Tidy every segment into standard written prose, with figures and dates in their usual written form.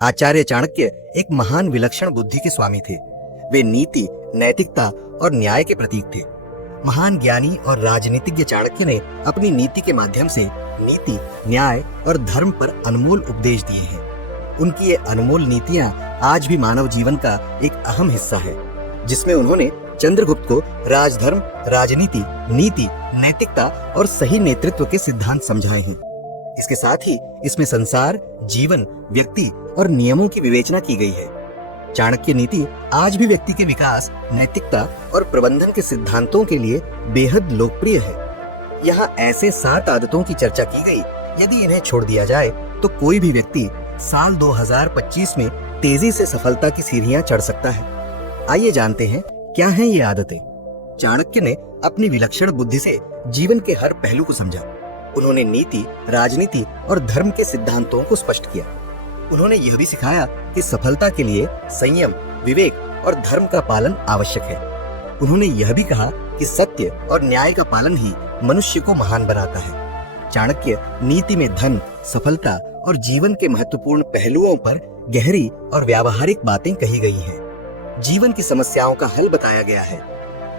आचार्य चाणक्य एक महान विलक्षण बुद्धि के स्वामी थे। वे नीति, नैतिकता और न्याय के प्रतीक थे। महान ज्ञानी और राजनीतिज्ञ चाणक्य ने अपनी नीति के माध्यम से नीति, न्याय और धर्म पर अनमोल उपदेश दिए हैं। उनकी ये अनमोल नीतियां आज भी मानव जीवन का एक अहम हिस्सा है, जिसमें उन्होंने चंद्रगुप्त को राजधर्म, राजनीति, नीति, नैतिकता और सही नेतृत्व के सिद्धांत समझाए हैं। इसके साथ ही इसमें संसार, जीवन, व्यक्ति और नियमों की विवेचना की गई है। चाणक्य नीति आज भी व्यक्ति के विकास, नैतिकता और प्रबंधन के सिद्धांतों के लिए बेहद लोकप्रिय है। यहाँ ऐसे 7 आदतों की चर्चा की गई, यदि इन्हें छोड़ दिया जाए तो कोई भी व्यक्ति साल 2025 में तेजी से सफलता की सीढ़ियां चढ़ सकता है। आइए जानते हैं क्या हैं ये आदतें। चाणक्य ने अपनी विलक्षण बुद्धि से जीवन के हर पहलू को समझा। उन्होंने नीति, राजनीति और धर्म के सिद्धांतों को स्पष्ट किया। उन्होंने यह भी सिखाया कि सफलता के लिए संयम, विवेक और धर्म का पालन आवश्यक है। उन्होंने यह भी कहा कि सत्य और न्याय का पालन ही मनुष्य को महान बनाता है। चाणक्य नीति में धन, सफलता और जीवन के महत्वपूर्ण पहलुओं पर गहरी और व्यावहारिक बातें कही गई हैं। जीवन की समस्याओं का हल बताया गया है।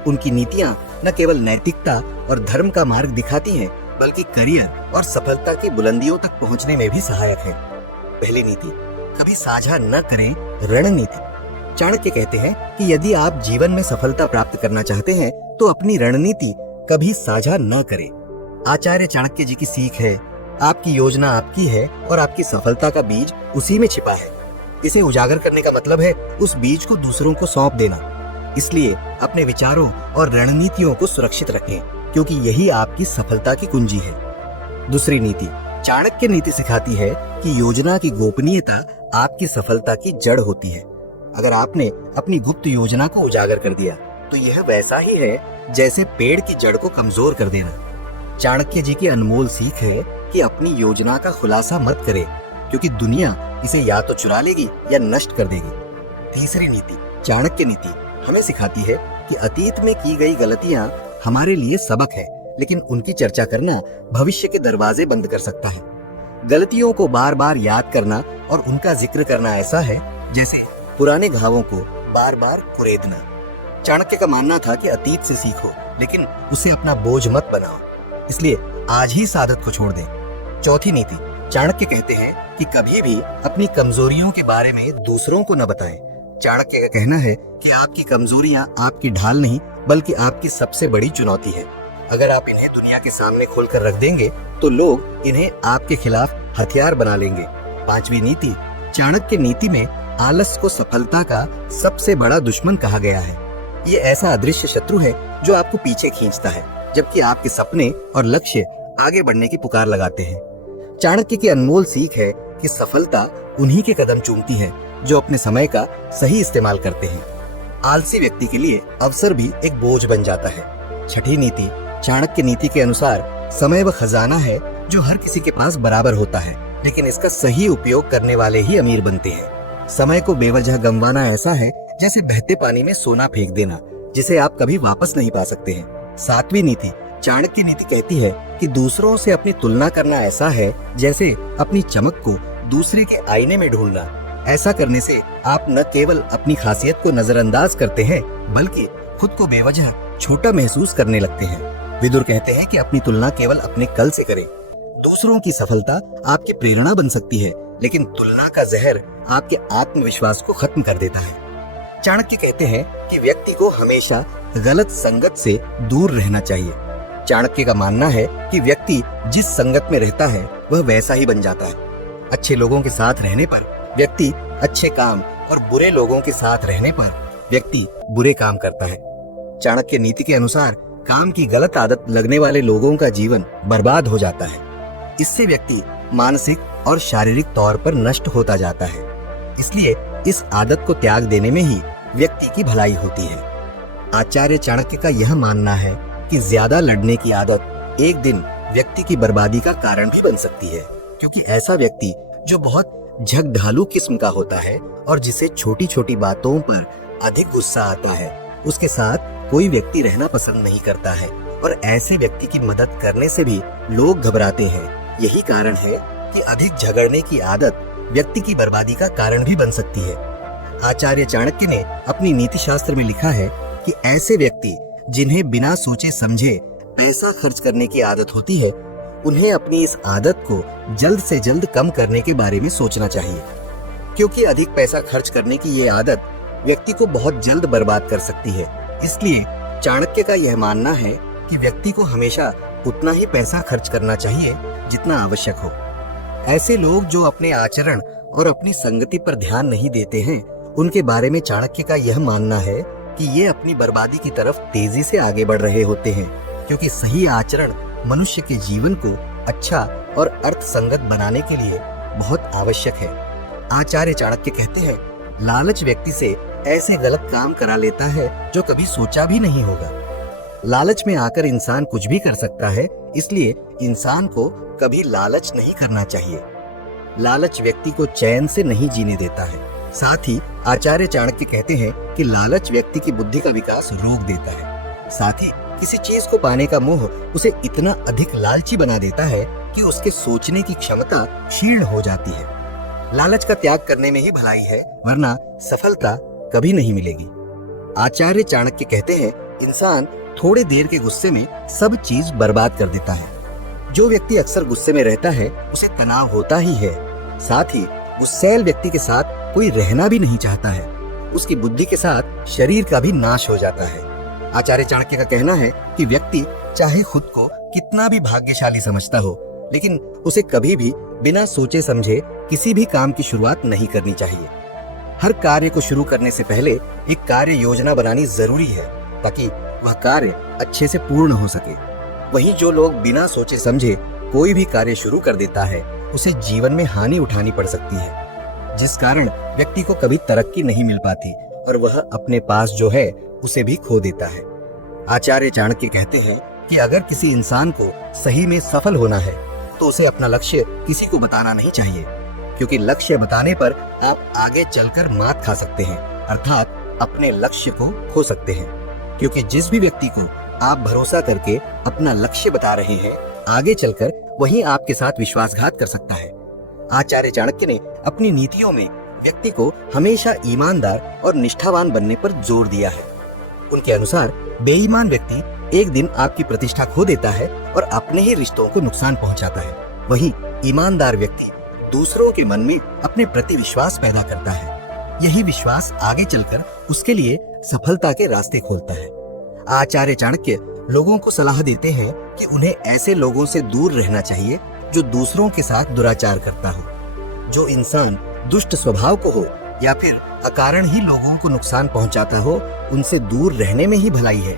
उनकी नीतियां न केवल नैतिकता और धर्म का मार्ग दिखाती हैं, बल्कि करियर और सफलता की बुलंदियों तक पहुंचने में भी सहायक है। पहली नीति, कभी साझा न करें, रणनीति। चाणक्य कहते हैं कि यदि आप जीवन में सफलता प्राप्त करना चाहते हैं तो अपनी रणनीति कभी साझा न करें। आचार्य चाणक्य जी की सीख है, आपकी योजना आपकी है और आपकी सफलता का बीज उसी में छिपा है। इसे उजागर करने का मतलब है उस बीज को दूसरों को सौंप देना। इसलिए अपने विचारों और रणनीतियों को सुरक्षित रखें, क्योंकि यही आपकी सफलता की कुंजी है। दूसरी नीति, चाणक्य नीति सिखाती है कि योजना की गोपनीयता आपकी सफलता की जड़ होती है। अगर आपने अपनी गुप्त योजना को उजागर कर दिया तो यह वैसा ही है जैसे पेड़ की जड़ को कमजोर कर देना। चाणक्य जी की अनमोल सीख है कि अपनी योजना का खुलासा मत करें, क्योंकि दुनिया इसे या तो चुरा लेगी या नष्ट कर देगी। तीसरी नीति, चाणक्य नीति हमें सिखाती है कि अतीत में की गई गलतियां हमारे लिए सबक है, लेकिन उनकी चर्चा करना भविष्य के दरवाजे बंद कर सकता है। गलतियों को बार बार याद करना और उनका जिक्र करना ऐसा है जैसे पुराने घावों को बार बार कुरेदना। चाणक्य का मानना था कि अतीत से सीखो, लेकिन उसे अपना बोझ मत बनाओ। इसलिए आज ही इस आदत को छोड़ दें। चौथी नीति, चाणक्य कहते हैं कि कभी भी अपनी कमजोरियों के बारे में दूसरों को न बताएं। चाणक्य का कहना है कि आपकी कमजोरियां आपकी ढाल नहीं, बल्कि आपकी सबसे बड़ी चुनौती है। अगर आप इन्हें दुनिया के सामने खोलकर रख देंगे तो लोग इन्हें आपके खिलाफ हथियार बना लेंगे। पांचवी नीति, चाणक्य नीति में आलस को सफलता का सबसे बड़ा दुश्मन कहा गया है। ये ऐसा अदृश्य शत्रु है जो आपको पीछे खींचता है, जबकि आपके सपने और लक्ष्य आगे बढ़ने की पुकार लगाते हैं। चाणक्य की अनमोल सीख है कि सफलता उन्हीं के कदम चूमती है जो अपने समय का सही इस्तेमाल करते हैं। आलसी व्यक्ति के लिए अवसर भी एक बोझ बन जाता है। छठी नीति, चाणक्य नीति के अनुसार समय वह खजाना है जो हर किसी के पास बराबर होता है, लेकिन इसका सही उपयोग करने वाले ही अमीर बनते हैं। समय को बेवजह गंवाना ऐसा है जैसे बहते पानी में सोना फेंक देना, जिसे आप कभी वापस नहीं पा सकते हैं। सातवीं नीति, चाणक्य नीति कहती है कि दूसरों से अपनी तुलना करना ऐसा है जैसे अपनी चमक को दूसरे के आईने में ढूंढना। ऐसा करने से आप न केवल अपनी खासियत को नजरअंदाज करते हैं, बल्कि खुद को बेवजह छोटा महसूस करने लगते हैं। विदुर कहते हैं कि अपनी तुलना केवल अपने कल से करें। दूसरों की सफलता आपकी प्रेरणा बन सकती है, लेकिन तुलना का जहर आपके आत्मविश्वास को खत्म कर देता है। चाणक्य कहते हैं कि व्यक्ति को हमेशा गलत संगत से दूर रहना चाहिए। चाणक्य का मानना है कि व्यक्ति जिस संगत में रहता है वह वैसा ही बन जाता है। अच्छे लोगों के साथ रहने पर व्यक्ति अच्छे काम और बुरे लोगों के साथ रहने पर व्यक्ति बुरे काम करता है। चाणक्य नीति के अनुसार काम की गलत आदत लगने वाले लोगों का जीवन बर्बाद हो जाता है। इससे व्यक्ति मानसिक और शारीरिक तौर पर नष्ट होता जाता है। इसलिए इस आदत को त्याग देने में ही व्यक्ति की भलाई होती है। आचार्य चाणक्य का यह मानना है कि ज्यादा लड़ने की आदत एक दिन व्यक्ति की बर्बादी का कारण भी बन सकती है, क्योंकि ऐसा व्यक्ति जो बहुत झगड़ालू किस्म का होता है और जिसे छोटी छोटी बातों पर अधिक गुस्सा आता है, उसके साथ कोई व्यक्ति रहना पसंद नहीं करता है और ऐसे व्यक्ति की मदद करने से भी लोग घबराते हैं। यही कारण है कि अधिक झगड़ने की आदत व्यक्ति की बर्बादी का कारण भी बन सकती है। आचार्य चाणक्य ने अपनी नीति शास्त्र में लिखा है कि ऐसे व्यक्ति जिन्हें बिना सोचे समझे पैसा खर्च करने की आदत होती है, उन्हें अपनी इस आदत को जल्द से जल्द कम करने के बारे में सोचना चाहिए, क्योंकि अधिक पैसा खर्च करने की ये आदत व्यक्ति को बहुत जल्द बर्बाद कर सकती है। इसलिए चाणक्य का यह मानना है कि व्यक्ति को हमेशा उतना ही पैसा खर्च करना चाहिए जितना आवश्यक हो। ऐसे लोग जो अपने आचरण और अपनी संगति पर ध्यान नहीं देते हैं, उनके बारे में चाणक्य का यह मानना है कि ये अपनी बर्बादी की तरफ तेजी से आगे बढ़ रहे होते हैं, क्योंकि सही आचरण मनुष्य के जीवन को अच्छा और अर्थसंगत बनाने के लिए बहुत आवश्यक है। आचार्य चाणक्य कहते हैं, लालच व्यक्ति से ऐसे गलत काम करा लेता है जो कभी सोचा भी नहीं होगा। लालच में आकर इंसान कुछ भी कर सकता है, इसलिए इंसान को कभी लालच नहीं करना चाहिए। लालच व्यक्ति को चैन से नहीं जीने देता है। साथ ही आचार्य चाणक्य कहते हैं कि लालच व्यक्ति की बुद्धि का विकास रोक देता है। साथ ही किसी चीज को पाने का मोह उसे इतना अधिक लालची बना देता है कि उसके सोचने की क्षमता क्षीण हो जाती है। लालच का त्याग करने में ही भलाई है, वरना सफलता कभी नहीं मिलेगी। आचार्य चाणक्य कहते हैं, इंसान थोड़े देर के गुस्से में सब चीज बर्बाद कर देता है। जो व्यक्ति अक्सर गुस्से में रहता है, उसे तनाव होता ही है। साथ ही गुस्सैल व्यक्ति के साथ कोई रहना भी नहीं चाहता है। उसकी बुद्धि के साथ शरीर का भी नाश हो जाता है। आचार्य चाणक्य का कहना है कि व्यक्ति चाहे खुद को कितना भी भाग्यशाली समझता हो, लेकिन उसे कभी भी बिना सोचे समझे किसी भी काम की शुरुआत नहीं करनी चाहिए। हर कार्य को शुरू करने से पहले एक कार्य योजना बनानी जरूरी है, ताकि वह कार्य अच्छे से पूर्ण हो सके। वहीं जो लोग बिना सोचे समझे कोई भी कार्य शुरू कर देता है, उसे जीवन में हानि उठानी पड़ सकती है, जिस कारण व्यक्ति को कभी तरक्की नहीं मिल पाती और वह अपने पास जो है उसे भी खो देता है। आचार्य चाणक्य कहते हैं कि अगर किसी इंसान को सही में सफल होना है, तो उसे अपना लक्ष्य किसी को बताना नहीं चाहिए, क्योंकि लक्ष्य बताने पर आप आगे चलकर मात खा सकते हैं, अर्थात अपने लक्ष्य को खो सकते हैं। क्योंकि जिस भी व्यक्ति को आप भरोसा करके अपना लक्ष्य बता रहे हैं, आगे चलकर वही आपके साथ विश्वासघात कर सकता है। आचार्य चाणक्य ने अपनी नीतियों में व्यक्ति को हमेशा ईमानदार और निष्ठावान बनने पर जोर दिया है। उनके अनुसार बेईमान व्यक्ति एक दिन आपकी प्रतिष्ठा खो देता है और अपने ही रिश्तों को नुकसान पहुंचाता है। वहीं ईमानदार व्यक्ति दूसरों के मन में अपने प्रति विश्वास पैदा करता है। यही विश्वास आगे चलकर उसके लिए सफलता के रास्ते खोलता है। आचार्य चाणक्य लोगों को सलाह देते हैं कि उन्हें ऐसे लोगों से दूर रहना चाहिए जो दूसरों के साथ दुराचार करता हो। जो इंसान दुष्ट स्वभाव को हो या फिर अकारण ही लोगों को नुकसान पहुंचाता हो, उनसे दूर रहने में ही भलाई है।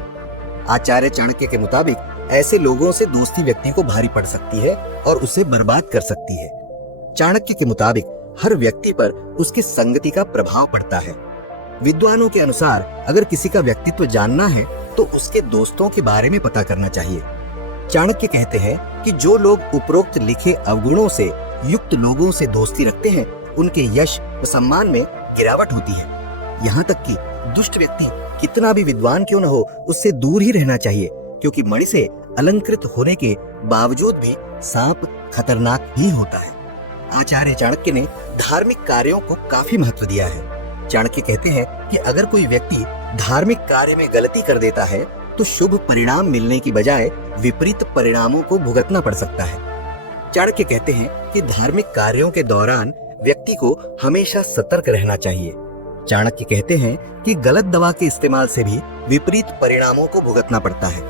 आचार्य चाणक्य के मुताबिक ऐसे लोगों से दोस्ती व्यक्ति को भारी पड़ सकती है और उसे बर्बाद कर सकती है। चाणक्य के मुताबिक हर व्यक्ति पर उसकी संगति का प्रभाव पड़ता है। विद्वानों के अनुसार अगर किसी का व्यक्तित्व जानना है तो उसके दोस्तों के बारे में पता करना चाहिए। चाणक्य कहते हैं कि जो लोग उपरोक्त लिखे अवगुणों से युक्त लोगों से दोस्ती रखते हैं, उनके यश व सम्मान में गिरावट होती है। यहाँ तक कि दुष्ट व्यक्ति कितना भी विद्वान क्यों न हो, उससे दूर ही रहना चाहिए, क्योंकि मणि से अलंकृत होने के बावजूद भी सांप खतरनाक ही होता है। आचार्य चाणक्य ने धार्मिक कार्यों को काफी महत्व दिया है। चाणक्य कहते हैं कि अगर कोई व्यक्ति धार्मिक कार्य में गलती कर देता है, तो शुभ परिणाम मिलने की बजाय विपरीत परिणामों को भुगतना पड़ सकता है। चाणक्य कहते हैं कि धार्मिक कार्यों के दौरान व्यक्ति को हमेशा सतर्क रहना चाहिए। चाणक्य कहते हैं कि गलत दवा के इस्तेमाल से भी विपरीत परिणामों को भुगतना पड़ता है।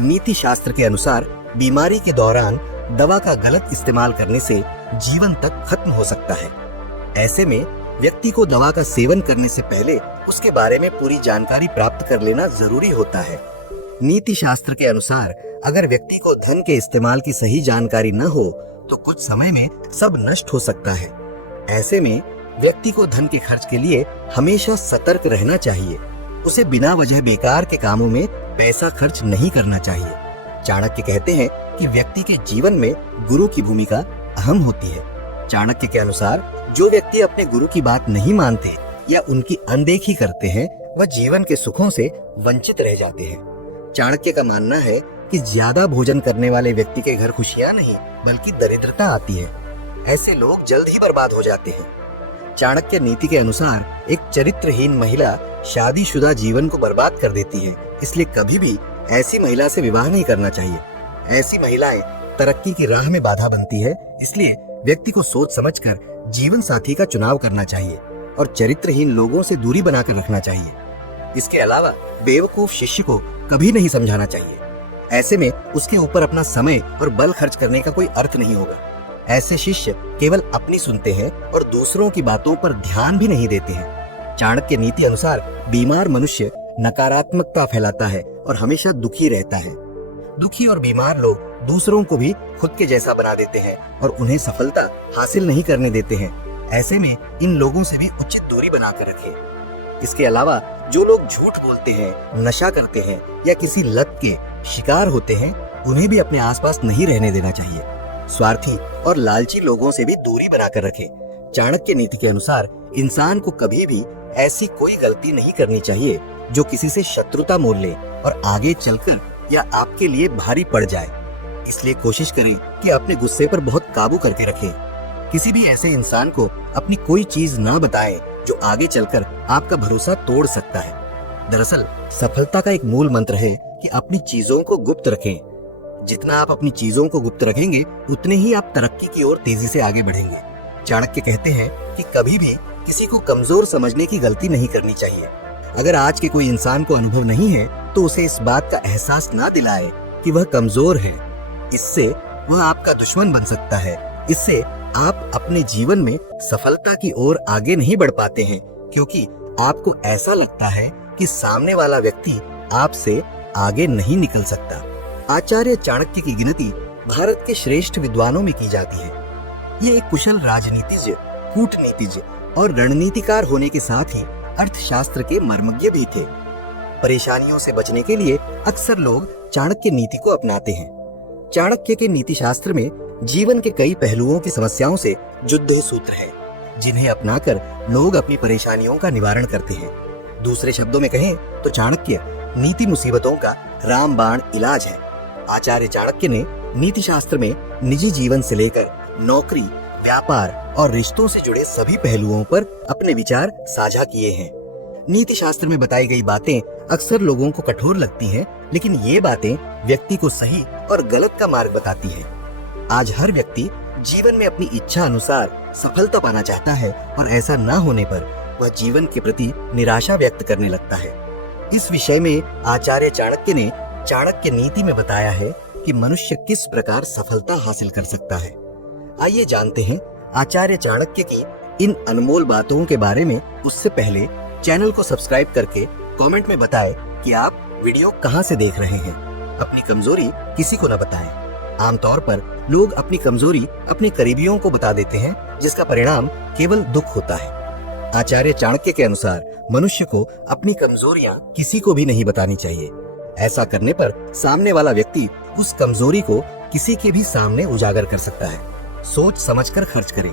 नीति शास्त्र के अनुसार बीमारी के दौरान दवा का गलत इस्तेमाल करने से जीवन तक खत्म हो सकता है। ऐसे में व्यक्ति को दवा का सेवन करने से पहले उसके बारे में पूरी जानकारी प्राप्त कर लेना जरूरी होता है। नीति शास्त्र के अनुसार अगर व्यक्ति को धन के इस्तेमाल की सही जानकारी न हो, तो कुछ समय में सब नष्ट हो सकता है। ऐसे में व्यक्ति को धन के खर्च के लिए हमेशा सतर्क रहना चाहिए। उसे बिना वजह बेकार के कामों में पैसा खर्च नहीं करना चाहिए। चाणक्य कहते हैं कि व्यक्ति के जीवन में गुरु की भूमिका अहम होती है। चाणक्य के अनुसार जो व्यक्ति अपने गुरु की बात नहीं मानते या उनकी अनदेखी करते हैं, वह जीवन के सुखों से वंचित रह जाते हैं। चाणक्य का मानना है कि ज्यादा भोजन करने वाले व्यक्ति के घर खुशियां नहीं बल्कि दरिद्रता आती है। ऐसे लोग जल्द ही बर्बाद हो जाते हैं। चाणक्य नीति के अनुसार एक चरित्रहीन महिला शादीशुदा जीवन को बर्बाद कर देती है, इसलिए कभी भी ऐसी महिला से विवाह नहीं करना चाहिए। ऐसी महिलाएं तरक्की की राह में बाधा बनती है, इसलिए व्यक्ति को सोच समझकर जीवन साथी का चुनाव करना चाहिए और चरित्रहीन लोगों से दूरी बनाकर रखना चाहिए। इसके अलावा बेवकूफ शिष्य को कभी नहीं समझाना चाहिए। ऐसे में उसके ऊपर अपना समय और बल खर्च करने का कोई अर्थ नहीं होगा। ऐसे शिष्य केवल अपनी सुनते हैं और दूसरों की बातों पर ध्यान भी नहीं देते हैं। चाणक्य नीति अनुसार बीमार मनुष्य नकारात्मकता फैलाता है और हमेशा दुखी रहता है। दुखी और बीमार लोग दूसरों को भी खुद के जैसा बना देते हैं और उन्हें सफलता हासिल नहीं करने देते हैं। ऐसे में इन लोगों से भी उचित दूरी बनाकर रखें। इसके अलावा जो लोग झूठ बोलते हैं, नशा करते हैं या किसी लत के शिकार होते हैं, उन्हें भी अपने आसपास नहीं रहने देना चाहिए। स्वार्थी और लालची लोगों से भी दूरी बनाकर रखें। चाणक्य नीति के अनुसार इंसान को कभी भी ऐसी कोई गलती नहीं करनी चाहिए जो किसी से शत्रुता मोल ले और आगे चलकर या आपके लिए भारी पड़ जाए। इसलिए कोशिश करें कि अपने गुस्से पर बहुत काबू करके रखें। किसी भी ऐसे इंसान को अपनी कोई चीज ना बताएं जो आगे चलकर आपका भरोसा तोड़ सकता है। दरअसल सफलता का एक मूल मंत्र है कि अपनी चीजों को गुप्त रखें। जितना आप अपनी चीजों को गुप्त रखेंगे, उतने ही आप तरक्की की ओर तेजी से आगे बढ़ेंगे। चाणक्य कहते हैं कि कभी भी किसी को कमजोर समझने की गलती नहीं करनी चाहिए। अगर आज के कोई इंसान को अनुभव नहीं है तो उसे इस बात का एहसास ना दिलाए कि वह कमजोर है। इससे वह आपका दुश्मन बन सकता है। इससे आप अपने जीवन में सफलता की ओर आगे नहीं बढ़ पाते हैं, क्योंकि आपको ऐसा लगता है कि सामने वाला व्यक्ति आपसे आगे नहीं निकल सकता। आचार्य चाणक्य की गिनती भारत के श्रेष्ठ विद्वानों में की जाती है। ये एक कुशल राजनीतिज्ञ, कूटनीतिज्ञ और रणनीतिकार होने के साथ ही अर्थशास्त्र के मर्मज्ञ भी थे। परेशानियों से बचने के लिए अक्सर लोग चाणक्य नीति को अपनाते हैं। चाणक्य के नीति शास्त्र में जीवन के कई पहलुओं की समस्याओं से जुड़े सूत्र हैं, जिन्हें अपनाकर लोग अपनी परेशानियों का निवारण करते हैं। दूसरे शब्दों में कहें तो चाणक्य नीति मुसीबतों का रामबाण इलाज है। आचार्य चाणक्य ने नीति शास्त्र में निजी जीवन से लेकर नौकरी, व्यापार और रिश्तों से जुड़े सभी पहलुओं पर अपने विचार साझा किए हैं। नीति शास्त्र में बताई गई बातें अक्सर लोगों को कठोर लगती हैं, लेकिन ये बातें व्यक्ति को सही और गलत का मार्ग बताती हैं। आज हर व्यक्ति जीवन में अपनी इच्छा अनुसार सफलता पाना चाहता है और ऐसा न होने पर वह जीवन के प्रति निराशा व्यक्त करने लगता है। इस विषय में आचार्य चाणक्य ने चाणक्य नीति में बताया है कि मनुष्य किस प्रकार सफलता हासिल कर सकता है। आइए जानते हैं आचार्य चाणक्य की इन अनमोल बातों के बारे में। उससे पहले चैनल को सब्सक्राइब करके कमेंट में बताएं कि आप वीडियो कहां से देख रहे हैं। अपनी कमजोरी किसी को न बताएं। आमतौर पर लोग अपनी कमजोरी अपने करीबियों को बता देते हैं, जिसका परिणाम केवल दुख होता है। आचार्य चाणक्य के अनुसार मनुष्य को अपनी कमजोरियां किसी को भी नहीं बतानी चाहिए। ऐसा करने पर सामने वाला व्यक्ति उस कमजोरी को किसी के भी सामने उजागर कर सकता है। सोच समझकर खर्च करें।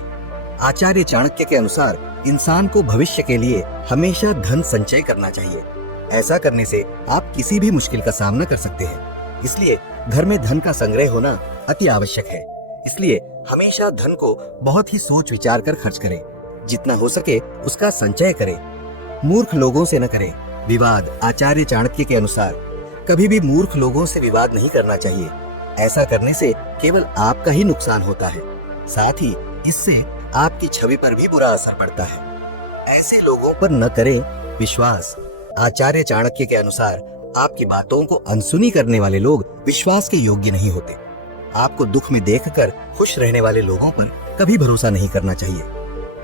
आचार्य चाणक्य के अनुसार इंसान को भविष्य के लिए हमेशा धन संचय करना चाहिए। ऐसा करने से आप किसी भी मुश्किल का सामना कर सकते हैं। इसलिए घर में धन का संग्रह होना अति आवश्यक है। इसलिए हमेशा धन को बहुत ही सोच विचार कर खर्च करें। जितना हो सके उसका संचय करें। मूर्ख लोगों से न करें विवाद। आचार्य चाणक्य के अनुसार कभी भी मूर्ख लोगों से विवाद नहीं करना चाहिए। ऐसा करने से केवल आपका ही नुकसान होता है, साथ ही इससे आपकी छवि पर भी बुरा असर पड़ता है। ऐसे लोगों पर न करें विश्वास। आचार्य चाणक्य के अनुसार आपकी बातों को अनसुनी करने वाले लोग विश्वास के योग्य नहीं होते। आपको दुख में देखकर खुश रहने वाले लोगों पर कभी भरोसा नहीं करना चाहिए।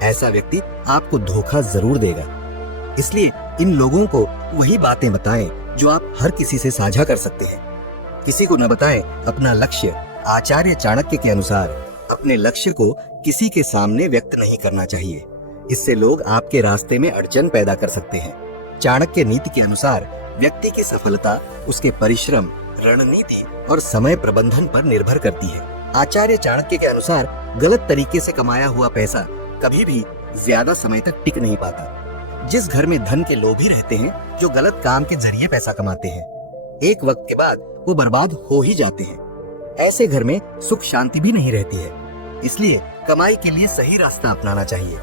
ऐसा व्यक्ति आपको धोखा जरूर देगा। इसलिए इन लोगों को वही बातें बताएं जो आप हर किसी से साझा कर सकते हैं। किसी को न बताएं अपना लक्ष्य। आचार्य चाणक्य के अनुसार अपने लक्ष्य को किसी के सामने व्यक्त नहीं करना चाहिए। इससे लोग आपके रास्ते में अड़चन पैदा कर सकते हैं। चाणक्य नीति के अनुसार व्यक्ति की सफलता उसके परिश्रम, रणनीति और समय प्रबंधन पर निर्भर करती है। आचार्य चाणक्य के अनुसार गलत तरीके से कमाया हुआ पैसा कभी भी ज्यादा समय तक टिक नहीं पाता। जिस घर में धन के लोभी रहते हैं, जो गलत काम के जरिए पैसा कमाते हैं, एक वक्त के बाद वो बर्बाद हो ही जाते हैं। ऐसे घर में सुख शांति भी नहीं रहती है। इसलिए कमाई के लिए सही रास्ता अपनाना चाहिए।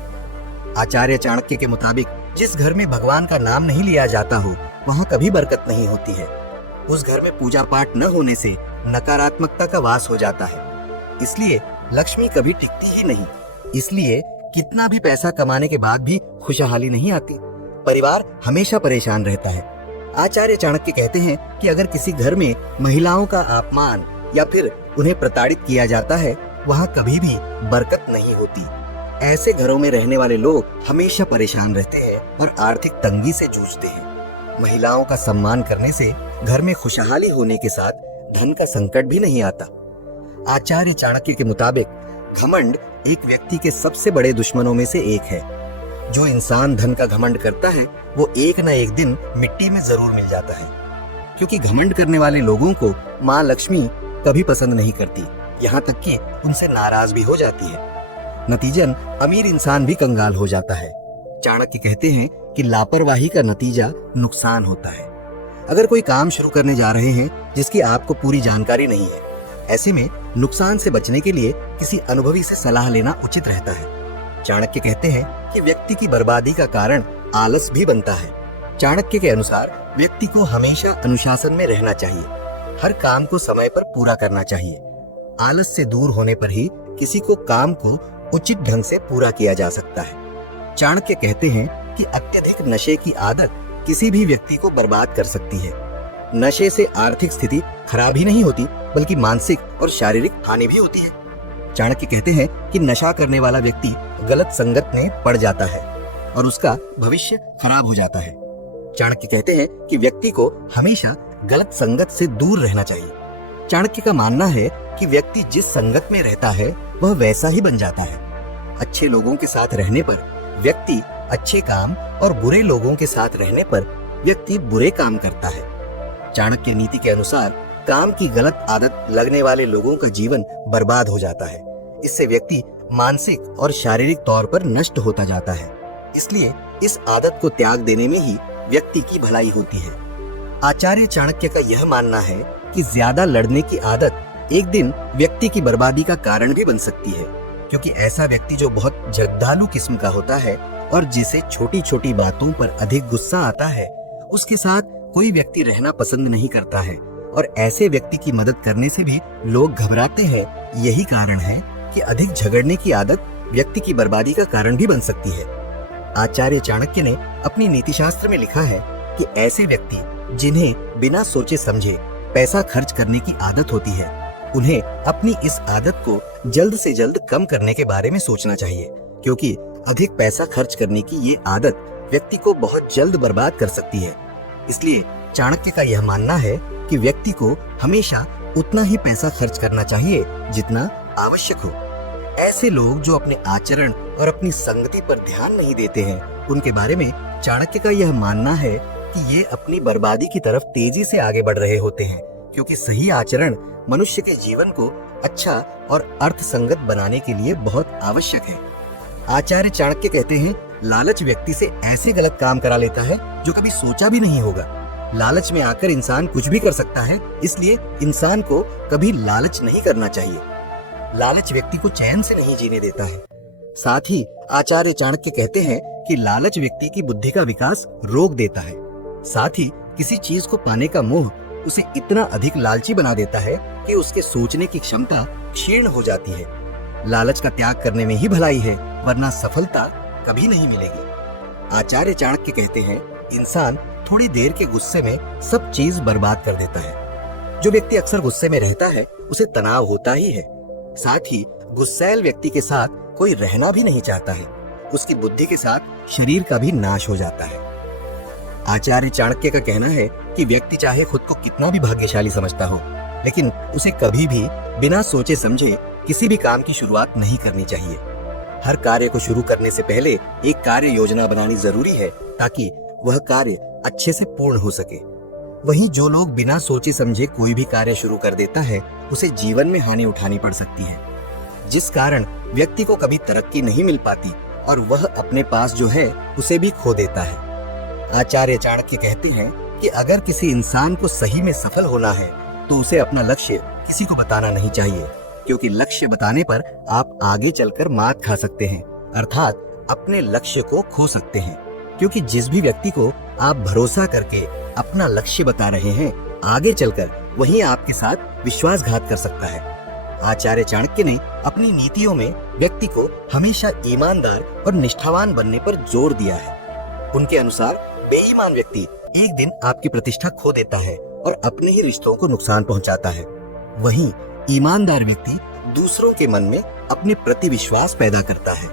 आचार्य चाणक्य के मुताबिक जिस घर में भगवान का नाम नहीं लिया जाता हो वहां कभी बरकत नहीं होती है। उस घर में पूजा पाठ न होने से नकारात्मकता का वास हो जाता है। इसलिए लक्ष्मी कभी टिकती ही नहीं। इसलिए कितना भी पैसा कमाने के बाद भी खुशहाली नहीं आती, परिवार हमेशा परेशान रहता है। आचार्य चाणक्य कहते हैं कि अगर किसी घर में महिलाओं का अपमान या फिर उन्हें प्रताड़ित किया जाता है वहां कभी भी बरकत नहीं होती। ऐसे घरों में रहने वाले लोग हमेशा परेशान रहते हैं और आर्थिक तंगी से जूझते हैं। महिलाओं का सम्मान करने से घर में खुशहाली होने के साथ धन का संकट भी नहीं आता। आचार्य चाणक्य के मुताबिक घमंड एक व्यक्ति के सबसे बड़े दुश्मनों में से एक है। जो इंसान धन का घमंड करता है वो एक न एक दिन मिट्टी में जरूर मिल जाता है, क्योंकि घमंड करने वाले लोगों को माँ लक्ष्मी कभी पसंद नहीं करती, यहाँ तक कि उनसे नाराज भी हो जाती है। नतीजन अमीर इंसान भी कंगाल हो जाता है। चाणक्य कहते हैं कि लापरवाही का नतीजा नुकसान होता है। अगर कोई काम शुरू करने जा रहे हैं जिसकी आपको पूरी जानकारी नहीं है, ऐसे में नुकसान से बचने के लिए किसी अनुभवी से सलाह लेना उचित रहता है। चाणक्य कहते हैं कि व्यक्ति की बर्बादी का कारण आलस भी बनता है। चाणक्य के अनुसार व्यक्ति को हमेशा अनुशासन में रहना चाहिए। हर काम को समय पर पूरा करना चाहिए। आलस से दूर होने पर ही किसी को काम को उचित ढंग से पूरा किया जा सकता है। चाणक्य कहते हैं कि अत्यधिक नशे की आदत किसी भी व्यक्ति को बर्बाद कर सकती है। नशे से आर्थिक स्थिति खराब ही नहीं होती बल्कि मानसिक और शारीरिक हानि भी होती है। चाणक्य कहते हैं कि नशा करने वाला व्यक्ति गलत संगत में पड़ जाता है और उसका भविष्य खराब हो जाता है। चाणक्य कहते हैं कि व्यक्ति को हमेशा गलत संगत से दूर रहना चाहिए। चाणक्य का मानना है कि व्यक्ति जिस संगत में रहता है वह वैसा ही बन जाता है। अच्छे लोगों के साथ रहने पर व्यक्ति अच्छे काम और बुरे लोगों के साथ रहने पर व्यक्ति बुरे काम करता है। चाणक्य नीति के अनुसार काम की गलत आदत लगने वाले लोगों का जीवन बर्बाद हो जाता है। इससे व्यक्ति मानसिक और शारीरिक तौर पर नष्ट होता जाता है। इसलिए इस आदत को त्याग देने में ही व्यक्ति की भलाई होती है। आचार्य चाणक्य का यह मानना है कि ज्यादा लड़ने की आदत एक दिन व्यक्ति की बर्बादी का कारण भी बन सकती है, क्योंकि ऐसा व्यक्ति जो बहुत जगदालू किस्म का होता है और जिसे छोटी छोटी बातों पर अधिक गुस्सा आता है, उसके साथ कोई व्यक्ति रहना पसंद नहीं करता है और ऐसे व्यक्ति की मदद करने से भी लोग घबराते हैं। यही कारण है कि अधिक झगड़ने की आदत व्यक्ति की बर्बादी का कारण भी बन सकती है। आचार्य चाणक्य ने अपनी नीतिशास्त्र में लिखा है कि ऐसे व्यक्ति जिन्हें बिना सोचे समझे पैसा खर्च करने की आदत होती है, उन्हें अपनी इस आदत को जल्द से जल्द कम करने के बारे में सोचना चाहिए, क्योंकि अधिक पैसा खर्च करने की ये आदत व्यक्ति को बहुत जल्द बर्बाद कर सकती है। इसलिए चाणक्य का यह मानना है कि व्यक्ति को हमेशा उतना ही पैसा खर्च करना चाहिए जितना आवश्यक हो। ऐसे लोग जो अपने आचरण और अपनी संगति पर ध्यान नहीं देते हैं, उनके बारे में चाणक्य का यह मानना है कि ये अपनी बर्बादी की तरफ तेजी से आगे बढ़ रहे होते हैं, क्योंकि सही आचरण मनुष्य के जीवन को अच्छा और अर्थसंगत बनाने के लिए बहुत आवश्यक है। आचार्य चाणक्य कहते हैं, लालच व्यक्ति से ऐसे गलत काम करा लेता है जो कभी सोचा भी नहीं होगा। लालच में आकर इंसान कुछ भी कर सकता है, इसलिए इंसान को कभी लालच नहीं करना चाहिए। लालच व्यक्ति को चैन से नहीं जीने देता है। साथ ही आचार्य चाणक्य कहते हैं कि लालच व्यक्ति की बुद्धि का विकास रोक देता है। साथ ही किसी चीज को पाने का मोह उसे इतना अधिक लालची बना देता है कि उसके सोचने की क्षमता क्षीण हो जाती है। लालच का त्याग करने में ही भलाई है, वरना सफलता कभी नहीं मिलेगी। आचार्य चाणक्य कहते हैं, इंसान थोड़ी देर के गुस्से में सब चीज बर्बाद कर देता है। जो व्यक्ति अक्सर गुस्से में रहता है उसे तनाव होता ही है। साथ ही गुस्सैल व्यक्ति के साथ कोई रहना भी नहीं चाहता है। उसकी बुद्धि के साथ शरीर का भी नाश हो जाता है। आचार्य चाणक्य का कहना है कि व्यक्ति चाहे खुद को कितना भी भाग्यशाली समझता हो, लेकिन उसे कभी भी बिना सोचे समझे किसी भी काम की शुरुआत नहीं करनी चाहिए। हर कार्य को शुरू करने से पहले एक कार्य योजना बनानी जरूरी है, ताकि वह कार्य अच्छे से पूर्ण हो सके। वहीं जो लोग बिना सोचे समझे कोई भी कार्य शुरू कर देता है, उसे जीवन में हानि उठानी पड़ सकती है, जिस कारण व्यक्ति को कभी तरक्की नहीं मिल पाती और वह अपने पास जो है उसे भी खो देता है। आचार्य चाणक्य कहते हैं कि अगर किसी इंसान को सही में सफल होना है तो उसे अपना लक्ष्य किसी को बताना नहीं चाहिए, क्योंकि लक्ष्य बताने पर आप आगे चलकर मात खा सकते हैं, अर्थात अपने लक्ष्य को खो सकते हैं। क्योंकि जिस भी व्यक्ति को आप भरोसा करके अपना लक्ष्य बता रहे हैं, आगे चलकर वही आपके साथ विश्वासघात कर सकता है। आचार्य चाणक्य ने अपनी नीतियों में व्यक्ति को हमेशा ईमानदार और निष्ठावान बनने पर जोर दिया है। उनके अनुसार बेईमान व्यक्ति एक दिन आपकी प्रतिष्ठा खो देता है और अपने ही रिश्तों को नुकसान पहुंचाता है। वहीं ईमानदार व्यक्ति दूसरों के मन में अपने प्रति विश्वास पैदा करता है।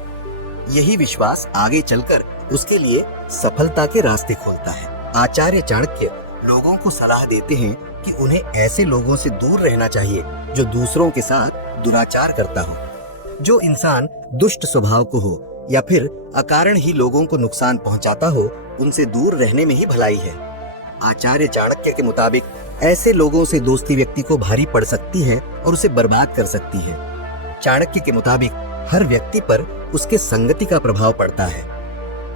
यही विश्वास आगे चलकर उसके लिए सफलता के रास्ते खोलता है। आचार्य चाणक्य लोगों को सलाह देते हैं कि उन्हें ऐसे लोगों से दूर रहना चाहिए जो दूसरों के साथ दुराचार करता हो। जो इंसान दुष्ट स्वभाव को हो या फिर अकारण ही लोगों को नुकसान पहुंचाता हो, उनसे दूर रहने में ही भलाई है। आचार्य चाणक्य के मुताबिक ऐसे लोगों से दोस्ती व्यक्ति को भारी पड़ सकती है और उसे बर्बाद कर सकती है। चाणक्य के मुताबिक हर व्यक्ति पर उसके संगति का प्रभाव पड़ता है।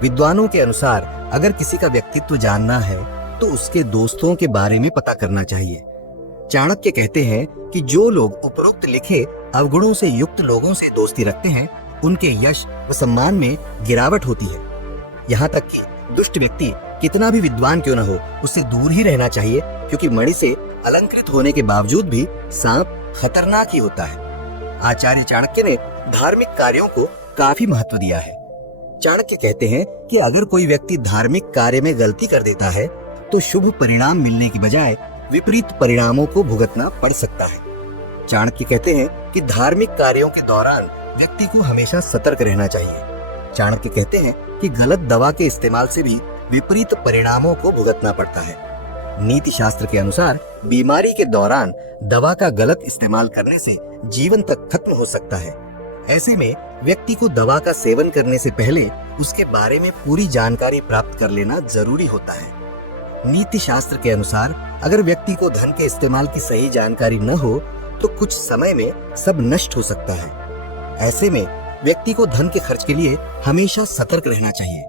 विद्वानों के अनुसार अगर किसी का व्यक्तित्व जानना है तो उसके दोस्तों के बारे में पता करना चाहिए। चाणक्य कहते हैं कि जो लोग उपरोक्त लिखे अवगुणों से युक्त लोगों से दोस्ती रखते हैं, उनके यश व सम्मान में गिरावट होती है। यहाँ तक कि दुष्ट व्यक्ति कितना भी विद्वान क्यों न हो, उससे दूर ही रहना चाहिए, क्योंकि मणि से अलंकृत होने के बावजूद भी सांप खतरनाक ही होता है। आचार्य चाणक्य ने धार्मिक कार्यों को काफी महत्व दिया है। चाणक्य कहते हैं कि अगर कोई व्यक्ति धार्मिक कार्य में गलती कर देता है तो शुभ परिणाम मिलने की बजाय विपरीत परिणामों को भुगतना पड़ सकता है। चाणक्य कहते हैं कि धार्मिक कार्यों के दौरान व्यक्ति को हमेशा सतर्क रहना चाहिए। चाणक्य कहते हैं कि गलत दवा के इस्तेमाल से भी विपरीत परिणामों को भुगतना पड़ता है। नीति शास्त्र के अनुसार बीमारी के दौरान दवा का गलत इस्तेमाल करने से जीवन तक खत्म हो सकता है। ऐसे में व्यक्ति को दवा का सेवन करने से पहले उसके बारे में पूरी जानकारी प्राप्त कर लेना जरूरी होता है। नीति शास्त्र के अनुसार अगर व्यक्ति को धन के इस्तेमाल की सही जानकारी न हो तो कुछ समय में सब नष्ट हो सकता है। ऐसे में व्यक्ति को धन के खर्च के लिए हमेशा सतर्क रहना चाहिए।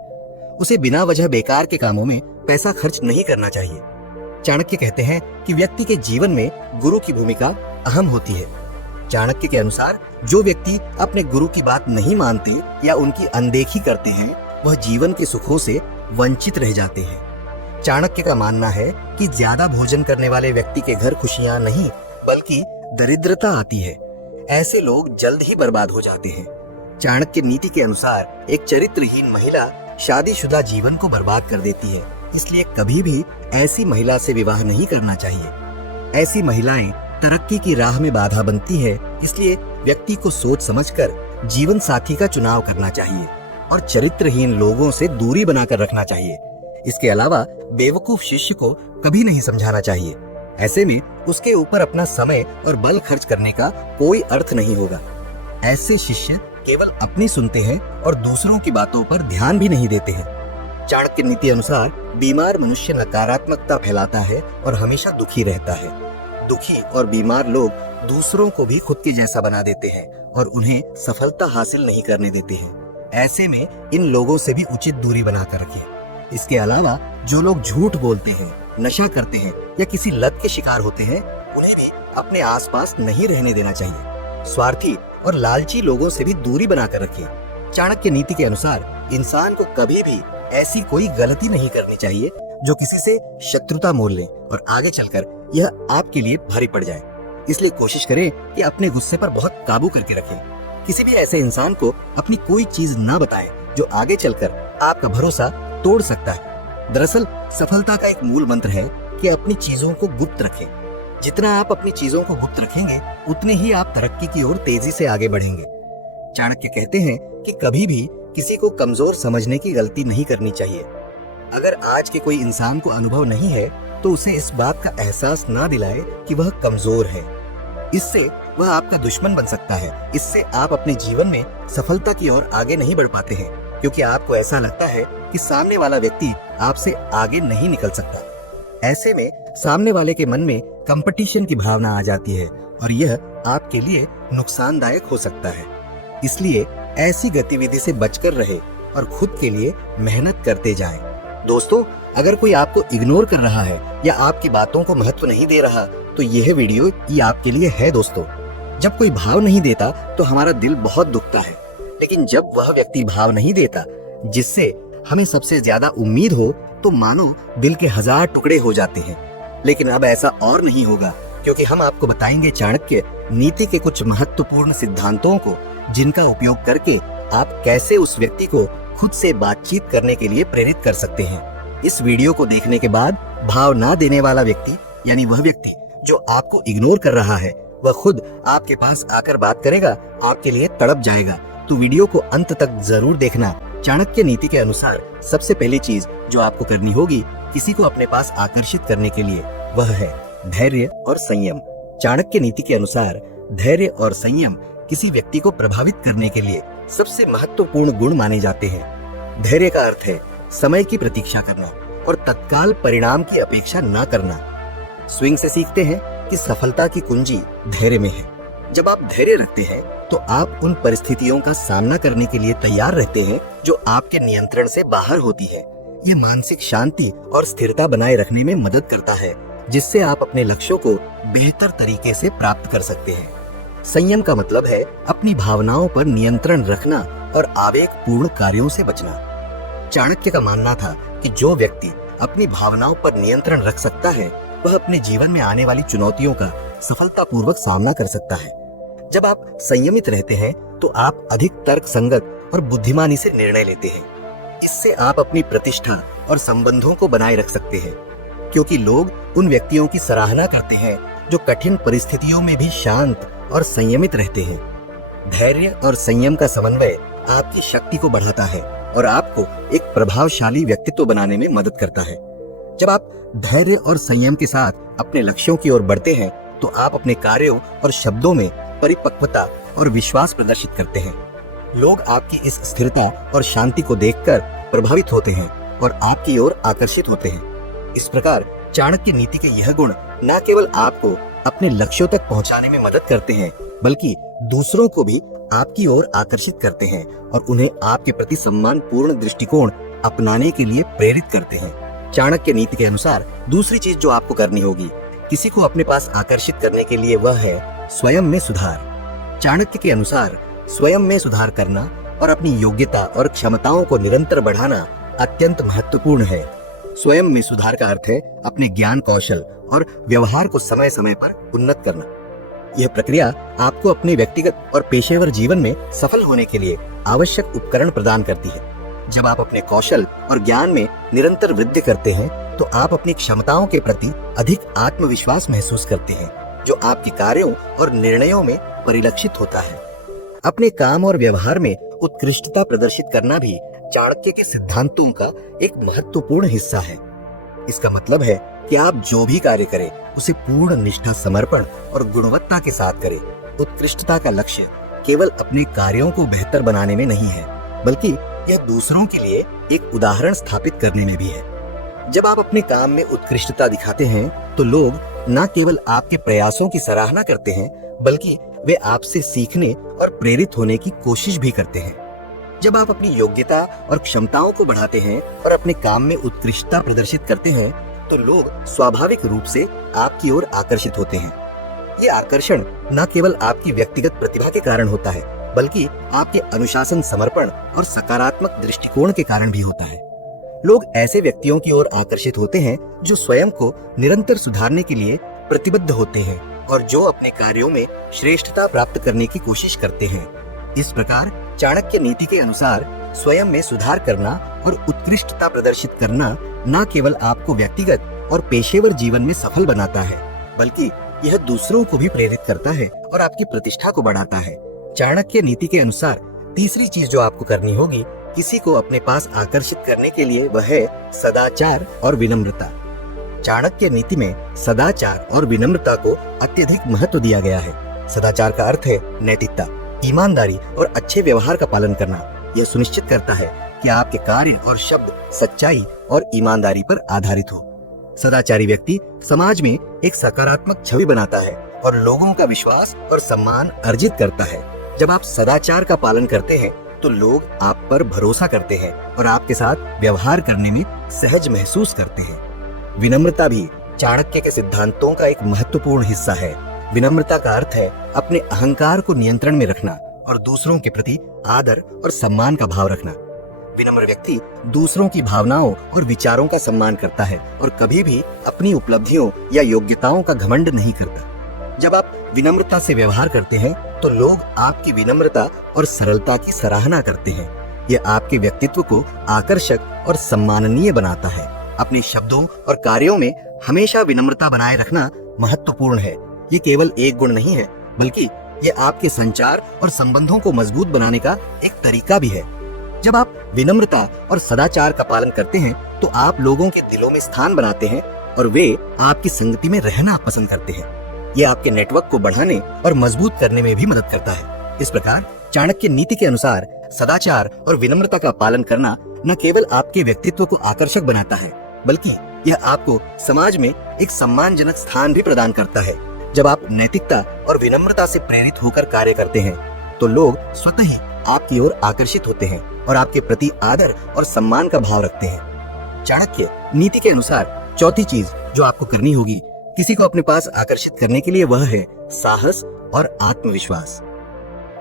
उसे बिना वजह बेकार के कामों में पैसा खर्च नहीं करना चाहिए। चाणक्य कहते हैं कि व्यक्ति के जीवन में गुरु की भूमिका अहम होती है। चाणक्य के अनुसार जो व्यक्ति अपने गुरु की बात नहीं मानते या उनकी अनदेखी करते हैं, वह जीवन के सुखों से वंचित रह जाते हैं। चाणक्य का मानना है कि ज्यादा भोजन करने वाले व्यक्ति के घर खुशियां नहीं बल्कि दरिद्रता आती है। ऐसे लोग जल्द ही बर्बाद हो जाते हैं। चाणक्य नीति के अनुसार एक चरित्रहीन महिला शादीशुदा जीवन को बर्बाद कर देती है, इसलिए कभी भी ऐसी महिला से विवाह नहीं करना चाहिए। ऐसी महिलाएं तरक्की की राह में बाधा बनती है, इसलिए व्यक्ति को सोच समझकर जीवन साथी का चुनाव करना चाहिए और चरित्रहीन लोगों से दूरी बनाकर रखना चाहिए। इसके अलावा बेवकूफ शिष्य को कभी नहीं समझाना चाहिए। ऐसे में उसके ऊपर अपना समय और बल खर्च करने का कोई अर्थ नहीं होगा। ऐसे शिष्य केवल अपनी सुनते हैं और दूसरों की बातों पर ध्यान भी नहीं देते हैं। चाणक्य नीति अनुसार बीमार मनुष्य नकारात्मकता फैलाता है और हमेशा दुखी रहता है। दुखी और बीमार लोग दूसरों को भी खुद के जैसा बना देते हैं और उन्हें सफलता हासिल नहीं करने देते हैं। ऐसे में इन लोगों से भी उचित दूरी बनाकर रखें। इसके अलावा जो लोग झूठ बोलते हैं, नशा करते हैं या किसी लत के शिकार होते हैं, उन्हें भी अपने आसपास नहीं रहने देना चाहिए। स्वार्थी और लालची लोगों से भी दूरी बनाकर रखें। चाणक्य नीति के अनुसार इंसान को कभी भी ऐसी कोई गलती नहीं करनी चाहिए जो किसी से शत्रुता मोल ले और आगे चलकर यह आपके लिए भारी पड़ जाए। इसलिए कोशिश करें कि अपने गुस्से पर बहुत काबू करके रखें। किसी भी ऐसे इंसान को अपनी कोई चीज ना बताएं जो आगे चलकर आपका भरोसा तोड़ सकता है। दरअसल सफलता का एक मूल मंत्र है कि अपनी चीजों को गुप्त रखें। जितना आप अपनी चीजों को गुप्त रखेंगे, उतने ही आप तरक्की की ओर तेजी से आगे बढ़ेंगे। चाणक्य कहते हैं कि कभी भी किसी को कमजोर समझने की गलती नहीं करनी चाहिए। अगर आज के कोई इंसान को अनुभव नहीं है तो उसे इस बात का एहसास ना दिलाए कि वह कमजोर है। इससे वह आपका दुश्मन बन सकता है। इससे आप अपने जीवन में सफलता की ओर आगे नहीं बढ़ पाते हैं, क्योंकि आपको ऐसा लगता है कि सामने वाला व्यक्ति आपसे आगे नहीं निकल सकता। ऐसे में सामने वाले के मन में कंपटीशन की भावना आ जाती है और यह आपके लिए नुकसानदायक हो सकता है। इसलिए ऐसी गतिविधि से बचकर रहे और खुद के लिए मेहनत करते जाएं। दोस्तों, अगर कोई आपको इग्नोर कर रहा है या आपकी बातों को महत्व नहीं दे रहा तो यह वीडियो ही आपके लिए है। दोस्तों, जब कोई भाव नहीं देता तो हमारा दिल बहुत दुखता है, लेकिन जब वह व्यक्ति भाव नहीं देता जिससे हमें सबसे ज्यादा उम्मीद हो तो मानो दिल के 1000 टुकड़े हो जाते हैं। लेकिन अब ऐसा और नहीं होगा, क्योंकि हम आपको बताएंगे चाणक्य नीति के कुछ महत्वपूर्ण सिद्धांतों को, जिनका उपयोग करके आप कैसे उस व्यक्ति को खुद से बातचीत करने के लिए प्रेरित कर सकते हैं। इस वीडियो को देखने के बाद भाव ना देने वाला व्यक्ति, यानी वह व्यक्ति जो आपको इग्नोर कर रहा है, वह खुद आपके पास आकर बात करेगा, आपके लिए तड़प जाएगा। तो वीडियो को अंत तक जरूर देखना। चाणक्य नीति के अनुसार सबसे पहली चीज जो आपको करनी होगी किसी को अपने पास आकर्षित करने के लिए, वह है धैर्य और संयम। चाणक्य नीति के अनुसार धैर्य और संयम किसी व्यक्ति को प्रभावित करने के लिए सबसे महत्वपूर्ण गुण माने जाते हैं। धैर्य का अर्थ है समय की प्रतीक्षा करना और तत्काल परिणाम की अपेक्षा न करना। स्विंग से सीखते हैं कि सफलता की कुंजी धैर्य में है। जब आप धैर्य रखते हैं तो आप उन परिस्थितियों का सामना करने के लिए तैयार रहते हैं जो आपके नियंत्रण से बाहर होती है। ये मानसिक शांति और स्थिरता बनाए रखने में मदद करता है, जिससे आप अपने लक्ष्यों को बेहतर तरीके से प्राप्त कर सकते हैं। संयम का मतलब है अपनी भावनाओं पर नियंत्रण रखना और आवेगपूर्ण कार्यों से बचना। चाणक्य का मानना था कि जो व्यक्ति अपनी भावनाओं पर नियंत्रण रख सकता है, वह अपने जीवन में आने वाली चुनौतियों का सफलतापूर्वक सामना कर सकता है। जब आप संयमित रहते हैं तो आप अधिक तर्क संगत और बुद्धिमानी से निर्णय लेते हैं। इससे आप अपनी प्रतिष्ठा और संबंधों को बनाए रख सकते हैं, क्योंकि लोग उन व्यक्तियों की सराहना करते हैं जो कठिन परिस्थितियों में भी शांत और संयमित रहते हैं। धैर्य और संयम का समन्वय आपकी शक्ति को बढ़ाता है और आपको एक प्रभावशाली व्यक्तित्व बनाने में मदद करता है। जब आप धैर्य और संयम के साथ अपने लक्ष्यों की ओर बढ़ते हैं तो आप अपने कार्यों और शब्दों में परिपक्वता और विश्वास प्रदर्शित करते हैं। लोग आपकी इस स्थिरता और शांति को देखकर प्रभावित होते हैं और आपकी ओर आकर्षित होते हैं। इस प्रकार चाणक्य नीति के यह गुण न केवल आपको अपने लक्ष्यों तक पहुंचाने में मदद करते हैं, बल्कि दूसरों को भी आपकी ओर आकर्षित करते हैं और उन्हें आपके प्रति सम्मानपूर्ण दृष्टिकोण अपनाने के लिए प्रेरित करते हैं। चाणक्य नीति के अनुसार दूसरी चीज जो आपको करनी होगी किसी को अपने पास आकर्षित करने के लिए, वह है स्वयं में सुधार। चाणक्य के अनुसार स्वयं में सुधार करना और अपनी योग्यता और क्षमताओं को निरंतर बढ़ाना अत्यंत महत्वपूर्ण है। स्वयं में सुधार का अर्थ है अपने ज्ञान कौशल और व्यवहार को समय समय पर उन्नत करना। यह प्रक्रिया आपको अपने व्यक्तिगत और पेशेवर जीवन में सफल होने के लिए आवश्यक उपकरण प्रदान करती है। जब आप अपने कौशल और ज्ञान में निरंतर वृद्धि करते हैं तो आप अपनी क्षमताओं के प्रति अधिक आत्मविश्वास महसूस करते हैं, जो आपके कार्यों और निर्णयों में परिलक्षित होता है। अपने काम और व्यवहार में उत्कृष्टता प्रदर्शित करना भी चाणक्य के सिद्धांतों का एक महत्वपूर्ण हिस्सा है। इसका मतलब है कि आप जो भी कार्य करें उसे पूर्ण निष्ठा, समर्पण और गुणवत्ता के साथ करें। उत्कृष्टता का लक्ष्य केवल अपने कार्यों को बेहतर बनाने में नहीं है, बल्कि यह दूसरों के लिए एक उदाहरण स्थापित करने में भी है। जब आप अपने काम में उत्कृष्टता दिखाते हैं तो लोग न केवल आपके प्रयासों की सराहना करते हैं, बल्कि वे आपसे सीखने और प्रेरित होने की कोशिश भी करते हैं। जब आप अपनी योग्यता और क्षमताओं को बढ़ाते हैं और अपने काम में उत्कृष्टता प्रदर्शित करते हैं तो लोग स्वाभाविक रूप से आपकी ओर आकर्षित होते हैं। ये आकर्षण न केवल आपकी व्यक्तिगत प्रतिभा के कारण होता है, बल्कि आपके अनुशासन, समर्पण और सकारात्मक दृष्टिकोण के कारण भी होता है। लोग ऐसे व्यक्तियों की ओर आकर्षित होते हैं जो स्वयं को निरंतर सुधारने के लिए प्रतिबद्ध होते हैं और जो अपने कार्यों में श्रेष्ठता प्राप्त करने की कोशिश करते हैं। इस प्रकार चाणक्य नीति के अनुसार स्वयं में सुधार करना और उत्कृष्टता प्रदर्शित करना न केवल आपको व्यक्तिगत और पेशेवर जीवन में सफल बनाता है, बल्कि यह दूसरों को भी प्रेरित करता है और आपकी प्रतिष्ठा को बढ़ाता है। चाणक्य नीति के अनुसार तीसरी चीज जो आपको करनी होगी किसी को अपने पास आकर्षित करने के लिए, वह है सदाचार और विनम्रता। चाणक्य नीति में सदाचार और विनम्रता को अत्यधिक महत्व दिया गया है। सदाचार का अर्थ है नैतिकता, ईमानदारी और अच्छे व्यवहार का पालन करना। यह सुनिश्चित करता है कि आपके कार्य और शब्द सच्चाई और ईमानदारी पर आधारित हो। सदाचारी व्यक्ति समाज में एक सकारात्मक छवि बनाता है और लोगों का विश्वास और सम्मान अर्जित करता है। जब आप सदाचार का पालन करते हैं तो लोग आप पर भरोसा करते हैं और आपके साथ व्यवहार करने में सहज महसूस करते हैं। विनम्रता भी चाणक्य के सिद्धांतों का एक महत्वपूर्ण हिस्सा है। विनम्रता का अर्थ है अपने अहंकार को नियंत्रण में रखना और दूसरों के प्रति आदर और सम्मान का भाव रखना। विनम्र व्यक्ति दूसरों की भावनाओं और विचारों का सम्मान करता है और कभी भी अपनी उपलब्धियों या योग्यताओं का घमंड नहीं करता। जब आप विनम्रता से व्यवहार करते हैं तो लोग आपकी विनम्रता और सरलता की सराहना करते हैं। यह आपके व्यक्तित्व को आकर्षक और सम्माननीय बनाता है। अपने शब्दों और कार्यों में हमेशा विनम्रता बनाए रखना महत्वपूर्ण है। ये केवल एक गुण नहीं है, बल्कि ये आपके संचार और संबंधों को मजबूत बनाने का एक तरीका भी है। जब आप विनम्रता और सदाचार का पालन करते हैं तो आप लोगों के दिलों में स्थान बनाते हैं और वे आपकी संगति में रहना पसंद करते हैं। यह आपके नेटवर्क को बढ़ाने और मजबूत करने में भी मदद करता है। इस प्रकार चाणक्य नीति के अनुसार सदाचार और विनम्रता का पालन करना न केवल आपके व्यक्तित्व को आकर्षक बनाता है, बल्कि यह आपको समाज में एक सम्मानजनक स्थान भी प्रदान करता है। जब आप नैतिकता और विनम्रता से प्रेरित होकर कार्य करते हैं तो लोग स्वतः ही आपकी ओर आकर्षित होते हैं और आपके प्रति आदर और सम्मान का भाव रखते हैं। चाणक्य नीति के अनुसार चौथी चीज जो आपको करनी होगी किसी को अपने पास आकर्षित करने के लिए, वह है साहस और आत्मविश्वास।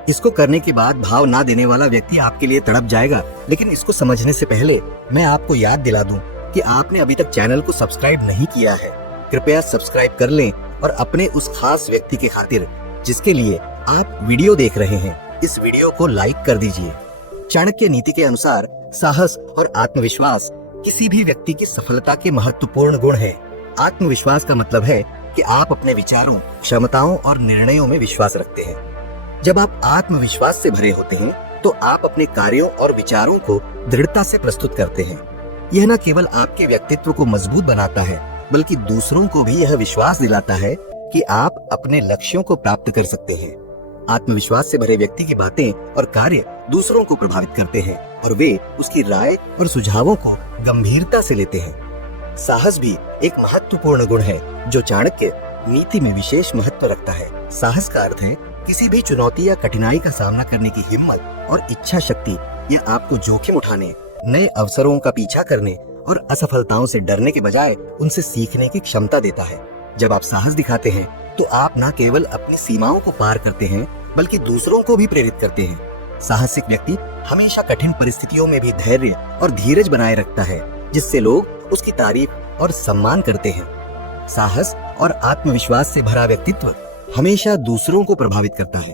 इसको करने के बाद भाव ना देने वाला व्यक्ति आपके लिए तड़प जाएगा। लेकिन इसको समझने से पहले मैं आपको याद दिला दूं कि आपने अभी तक चैनल को सब्सक्राइब नहीं किया है। कृपया सब्सक्राइब कर लें और अपने उस खास व्यक्ति के खातिर जिसके लिए आप वीडियो देख रहे हैं, इस वीडियो को लाइक कर दीजिए। चाणक्य नीति के अनुसार साहस और आत्मविश्वास किसी भी व्यक्ति की सफलता के महत्वपूर्ण गुण है। आत्मविश्वास का मतलब है कि आप अपने विचारों, क्षमताओं और निर्णयों में विश्वास रखते हैं। जब आप आत्मविश्वास से भरे होते हैं तो आप अपने कार्यों और विचारों को दृढ़ता से प्रस्तुत करते हैं। यह न केवल आपके व्यक्तित्व को मजबूत बनाता है, बल्कि दूसरों को भी यह विश्वास दिलाता है कि आप अपने लक्ष्यों को प्राप्त कर सकते हैं। आत्मविश्वास से भरे व्यक्ति की बातें और कार्य दूसरों को प्रभावित करते हैं और वे उसकी राय और सुझावों को गंभीरता से लेते हैं। साहस भी एक महत्वपूर्ण गुण है जो चाणक्य नीति में विशेष महत्व रखता है। साहस का अर्थ है किसी भी चुनौती या कठिनाई का सामना करने की हिम्मत और इच्छा शक्ति। यह आपको जोखिम उठाने, नए अवसरों का पीछा करने और असफलताओं से डरने के बजाय उनसे सीखने की क्षमता देता है। जब आप साहस दिखाते हैं तो आप न केवल अपनी सीमाओं को पार करते हैं, बल्कि दूसरों को भी प्रेरित करते हैं। साहसिक व्यक्ति हमेशा कठिन परिस्थितियों में भी धैर्य और धीरज बनाए रखता है, जिससे लोग उसकी तारीफ और सम्मान करते हैं। साहस और आत्मविश्वास से भरा व्यक्तित्व हमेशा दूसरों को प्रभावित करता है।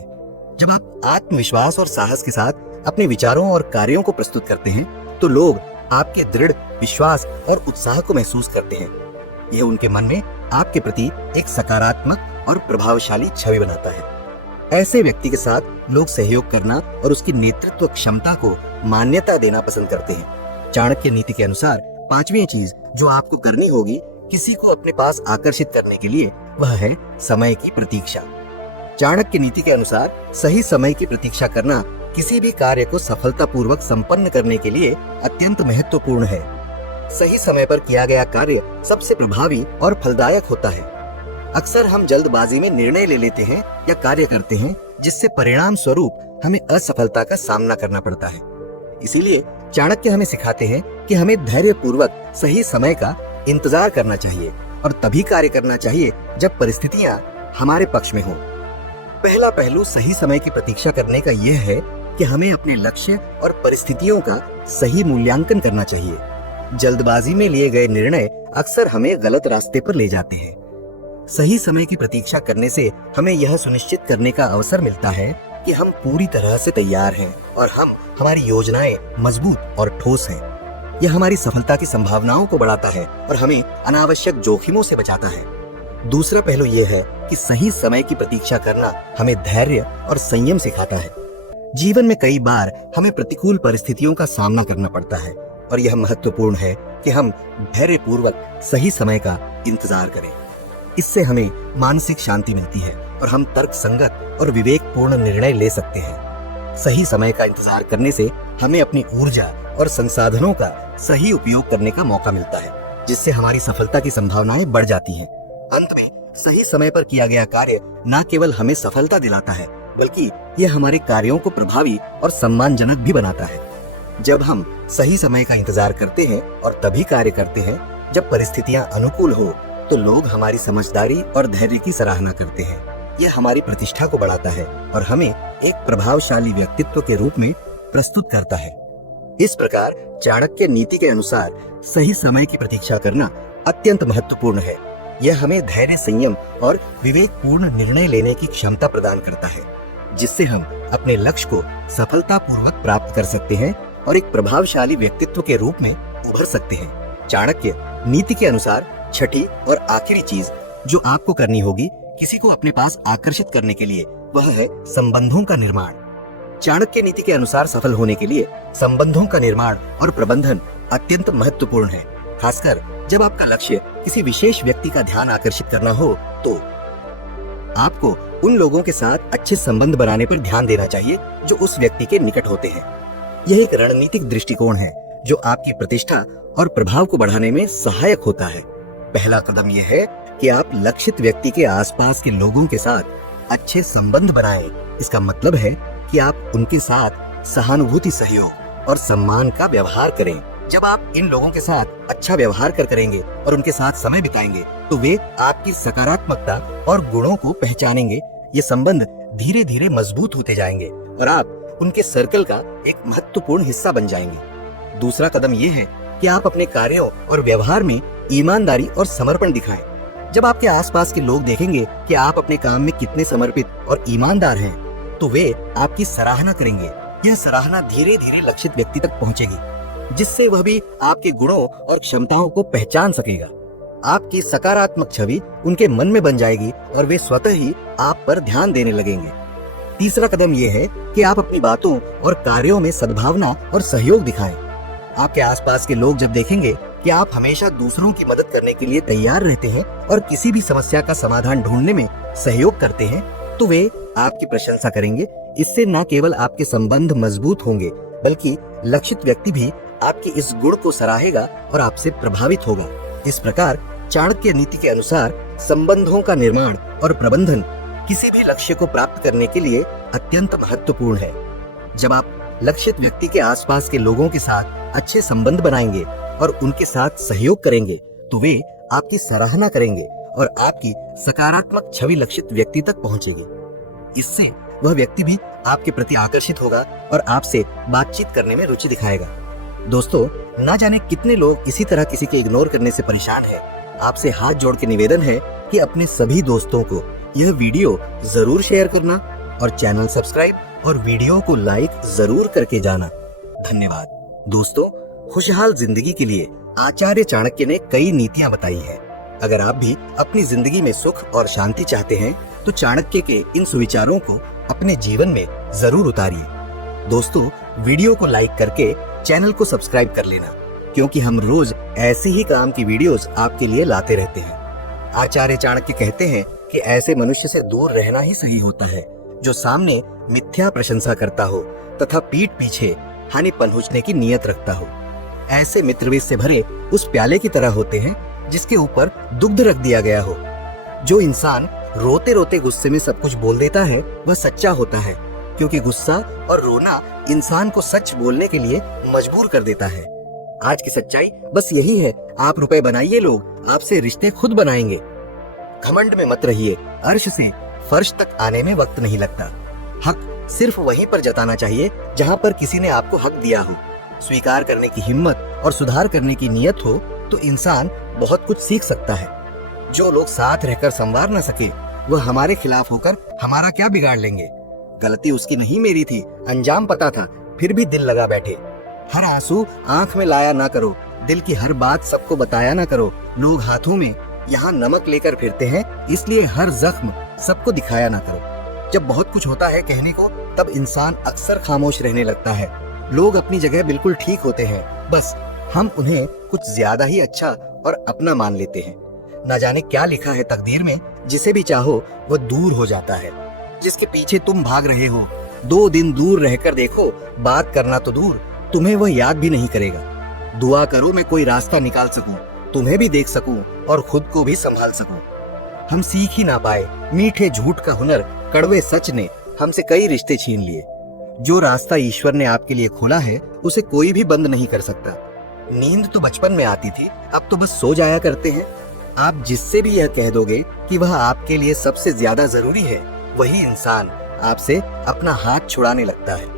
जब आप आत्मविश्वास और साहस के साथ अपने विचारों और कार्यों को प्रस्तुत करते हैं तो लोग आपके दृढ़ विश्वास और उत्साह को महसूस करते हैं। यह उनके मन में आपके प्रति एक सकारात्मक और प्रभावशाली छवि बनाता है। ऐसे व्यक्ति के साथ लोग सहयोग करना और उसकी नेतृत्व क्षमता को मान्यता देना पसंद करते हैं। चाणक्य नीति के अनुसार पांचवी चीज जो आपको करनी होगी किसी को अपने पास आकर्षित करने के लिए, वह है समय की प्रतीक्षा। चाणक्य नीति के अनुसार सही समय की प्रतीक्षा करना किसी भी कार्य को सफलतापूर्वक संपन्न करने के लिए अत्यंत महत्वपूर्ण है। सही समय पर किया गया कार्य सबसे प्रभावी और फलदायक होता है। अक्सर हम जल्दबाजी में निर्णय ले लेते हैं या कार्य करते हैं, जिससे परिणाम स्वरूप हमें असफलता का सामना करना पड़ता है। इसीलिए चाणक्य हमें सिखाते हैं कि हमें धैर्यपूर्वक सही समय का इंतजार करना चाहिए और तभी कार्य करना चाहिए जब परिस्थितियां हमारे पक्ष में हो। पहला पहलू सही समय की प्रतीक्षा करने का यह है कि हमें अपने लक्ष्य और परिस्थितियों का सही मूल्यांकन करना चाहिए। जल्दबाजी में लिए गए निर्णय अक्सर हमें गलत रास्ते पर ले जाते हैं। सही समय की प्रतीक्षा करने से हमें यह सुनिश्चित करने का अवसर मिलता है कि हम पूरी तरह से तैयार हैं और हमारी योजनाएं मजबूत और ठोस हैं। यह हमारी सफलता की संभावनाओं को बढ़ाता है और हमें अनावश्यक जोखिमों से बचाता है। दूसरा पहलू यह है कि सही समय की प्रतीक्षा करना हमें धैर्य और संयम सिखाता है। जीवन में कई बार हमें प्रतिकूल परिस्थितियों का सामना करना पड़ता है और यह महत्वपूर्ण है कि हम धैर्यपूर्वक सही समय का इंतजार करें। इससे हमें मानसिक शांति मिलती है और हम तर्कसंगत और विवेकपूर्ण निर्णय ले सकते हैं। सही समय का इंतजार करने से हमें अपनी ऊर्जा और संसाधनों का सही उपयोग करने का मौका मिलता है, जिससे हमारी सफलता की संभावनाएं बढ़ जाती हैं। अंत में सही समय पर किया गया कार्य न केवल हमें सफलता दिलाता है, बल्कि यह हमारे कार्यों को प्रभावी और सम्मानजनक भी बनाता है। जब हम सही समय का इंतजार करते हैं और तभी कार्य करते हैं जब परिस्थितियां अनुकूल हो, तो लोग हमारी समझदारी और धैर्य की सराहना करते हैं। यह हमारी प्रतिष्ठा को बढ़ाता है और हमें एक प्रभावशाली व्यक्तित्व के रूप में प्रस्तुत करता है। इस प्रकार चाणक्य नीति के अनुसार सही समय की प्रतीक्षा करना अत्यंत महत्वपूर्ण है। यह हमें धैर्य, संयम और विवेकपूर्ण निर्णय लेने की क्षमता प्रदान करता है, जिससे हम अपने लक्ष्य को सफलतापूर्वक प्राप्त कर सकते हैं और एक प्रभावशाली व्यक्तित्व के रूप में उभर सकते हैं। चाणक्य नीति के अनुसार छठी और आखिरी चीज जो आपको करनी होगी किसी को अपने पास आकर्षित करने के लिए, वह है संबंधों का निर्माण। चाणक्य नीति के अनुसार सफल होने के लिए संबंधों का निर्माण और प्रबंधन अत्यंत महत्वपूर्ण है। खासकर जब आपका लक्ष्य किसी विशेष व्यक्ति का ध्यान आकर्षित करना हो, तो आपको उन लोगों के साथ अच्छे संबंध बनाने पर ध्यान देना चाहिए जो उस व्यक्ति के निकट होते हैं। यह एक रणनीतिक दृष्टिकोण है जो आपकी प्रतिष्ठा और प्रभाव को बढ़ाने में सहायक होता है। पहला कदम यह है कि आप लक्षित व्यक्ति के आसपास के लोगों के साथ अच्छे संबंध बनाएं। इसका मतलब है कि आप उनके साथ सहानुभूति, सहयोग और सम्मान का व्यवहार करें। जब आप इन लोगों के साथ अच्छा व्यवहार करेंगे और उनके साथ समय बिताएंगे, तो वे आपकी सकारात्मकता और गुणों को पहचानेंगे। ये संबंध धीरे धीरे मजबूत होते जाएंगे और आप उनके सर्कल का एक महत्वपूर्ण हिस्सा बन जाएंगे। दूसरा कदम यह है कि आप अपने कार्यों और व्यवहार में ईमानदारी और समर्पण दिखाएं। जब आपके आसपास के लोग देखेंगे कि आप अपने काम में कितने समर्पित और ईमानदार हैं, तो वे आपकी सराहना करेंगे। यह सराहना धीरे धीरे लक्षित व्यक्ति तक पहुंचेगी, जिससे वह भी आपके गुणों और क्षमताओं को पहचान सकेगा। आपकी सकारात्मक छवि उनके मन में बन जाएगी और वे स्वतः ही आप पर ध्यान देने लगेंगे। तीसरा कदम यह है कि आप अपनी बातों और कार्यों में सद्भावना और सहयोग दिखाएं। आपके आसपास के लोग जब देखेंगे कि आप हमेशा दूसरों की मदद करने के लिए तैयार रहते हैं और किसी भी समस्या का समाधान ढूंढने में सहयोग करते हैं, तो वे आपकी प्रशंसा करेंगे। इससे न केवल आपके संबंध मजबूत होंगे, बल्कि लक्षित व्यक्ति भी आपके इस गुण को सराहेगा और आपसे प्रभावित होगा। इस प्रकार चाणक्य नीति के अनुसार संबंधों का निर्माण और प्रबंधन किसी भी लक्ष्य को प्राप्त करने के लिए अत्यंत महत्वपूर्ण है। जब आप लक्षित व्यक्ति के आसपास के लोगों के साथ अच्छे संबंध बनाएंगे और उनके साथ सहयोग करेंगे, तो वे आपकी सराहना करेंगे और आपकी सकारात्मक छवि लक्षित व्यक्ति तक पहुंचेगी। इससे वह व्यक्ति भी आपके प्रति आकर्षित होगा और आपसे बातचीत करने में रुचि दिखाएगा। दोस्तों, ना जाने कितने लोग इसी तरह किसी के इग्नोर करने से परेशान हैं। आपसे हाथ जोड़ के निवेदन है कि अपने सभी दोस्तों को यह वीडियो जरूर शेयर करना और चैनल सब्सक्राइब और वीडियो को लाइक जरूर करके जाना। धन्यवाद। दोस्तों, खुशहाल जिंदगी के लिए आचार्य चाणक्य ने कई नीतियां बताई है। अगर आप भी अपनी जिंदगी में सुख और शांति चाहते हैं, तो चाणक्य के इन सुविचारों को अपने जीवन में जरूर उतारिए। दोस्तों, वीडियो को लाइक करके चैनल को सब्सक्राइब कर लेना, क्योंकि हम रोज ऐसी ही काम की वीडियोस आपके लिए लाते रहते हैं। आचार्य चाणक्य कहते हैं कि ऐसे मनुष्य से दूर रहना ही सही होता है जो सामने मिथ्या प्रशंसा करता हो तथा पीठ पीछे हानि पहुंचने की नीयत रखता हो। ऐसे मित्र विष से भरे उस प्याले की तरह होते हैं जिसके ऊपर दुग्ध रख दिया गया हो। जो इंसान रोते रोते गुस्से में सब कुछ बोल देता है, वह सच्चा होता है, क्योंकि गुस्सा और रोना इंसान को सच बोलने के लिए मजबूर कर देता है। आज की सच्चाई बस यही है, आप रुपए बनाइए, लोग आपसे रिश्ते खुद बनाएंगे। घमंड में मत रहिए, अर्श से फर्श तक आने में वक्त नहीं लगता। हक सिर्फ वहीं पर जताना चाहिए जहां पर किसी ने आपको हक दिया हो। स्वीकार करने की हिम्मत और सुधार करने की नीयत हो तो इंसान बहुत कुछ सीख सकता है। जो लोग साथ रहकर संवार न सके, वह हमारे खिलाफ होकर हमारा क्या बिगाड़ लेंगे। गलती उसकी नहीं, मेरी थी, अंजाम पता था, फिर भी दिल लगा बैठे। हर आंसू आंख में लाया ना करो, दिल की हर बात सबको बताया ना करो। लोग हाथों में यहाँ नमक लेकर फिरते हैं, इसलिए हर जख्म सबको दिखाया ना करो। जब बहुत कुछ होता है कहने को, तब इंसान अक्सर खामोश रहने लगता है। लोग अपनी जगह बिल्कुल ठीक होते हैं, बस हम उन्हें कुछ ज्यादा ही अच्छा और अपना मान लेते हैं। न जाने क्या लिखा है तकदीर में, जिसे भी चाहो वह दूर हो जाता है। जिसके पीछे तुम भाग रहे हो, 2 दिन दूर रहकर देखो, बात करना तो दूर, तुम्हें वह याद भी नहीं करेगा। दुआ करो मैं कोई रास्ता निकाल सकूं, तुम्हें भी देख सकूं और खुद को भी संभाल सकूं। हम सीख ही ना पाए मीठे झूठ का हुनर, कड़वे सच ने हमसे कई रिश्ते छीन लिए। जो रास्ता ईश्वर ने आपके लिए खोला है, उसे कोई भी बंद नहीं कर सकता। नींद तो बचपन में आती थी, अब तो बस सो जाया करते हैं। आप जिससे भी यह कह दोगे कि वह आपके लिए सबसे ज्यादा जरूरी है, वही इंसान आपसे अपना हाथ छुड़ाने लगता है।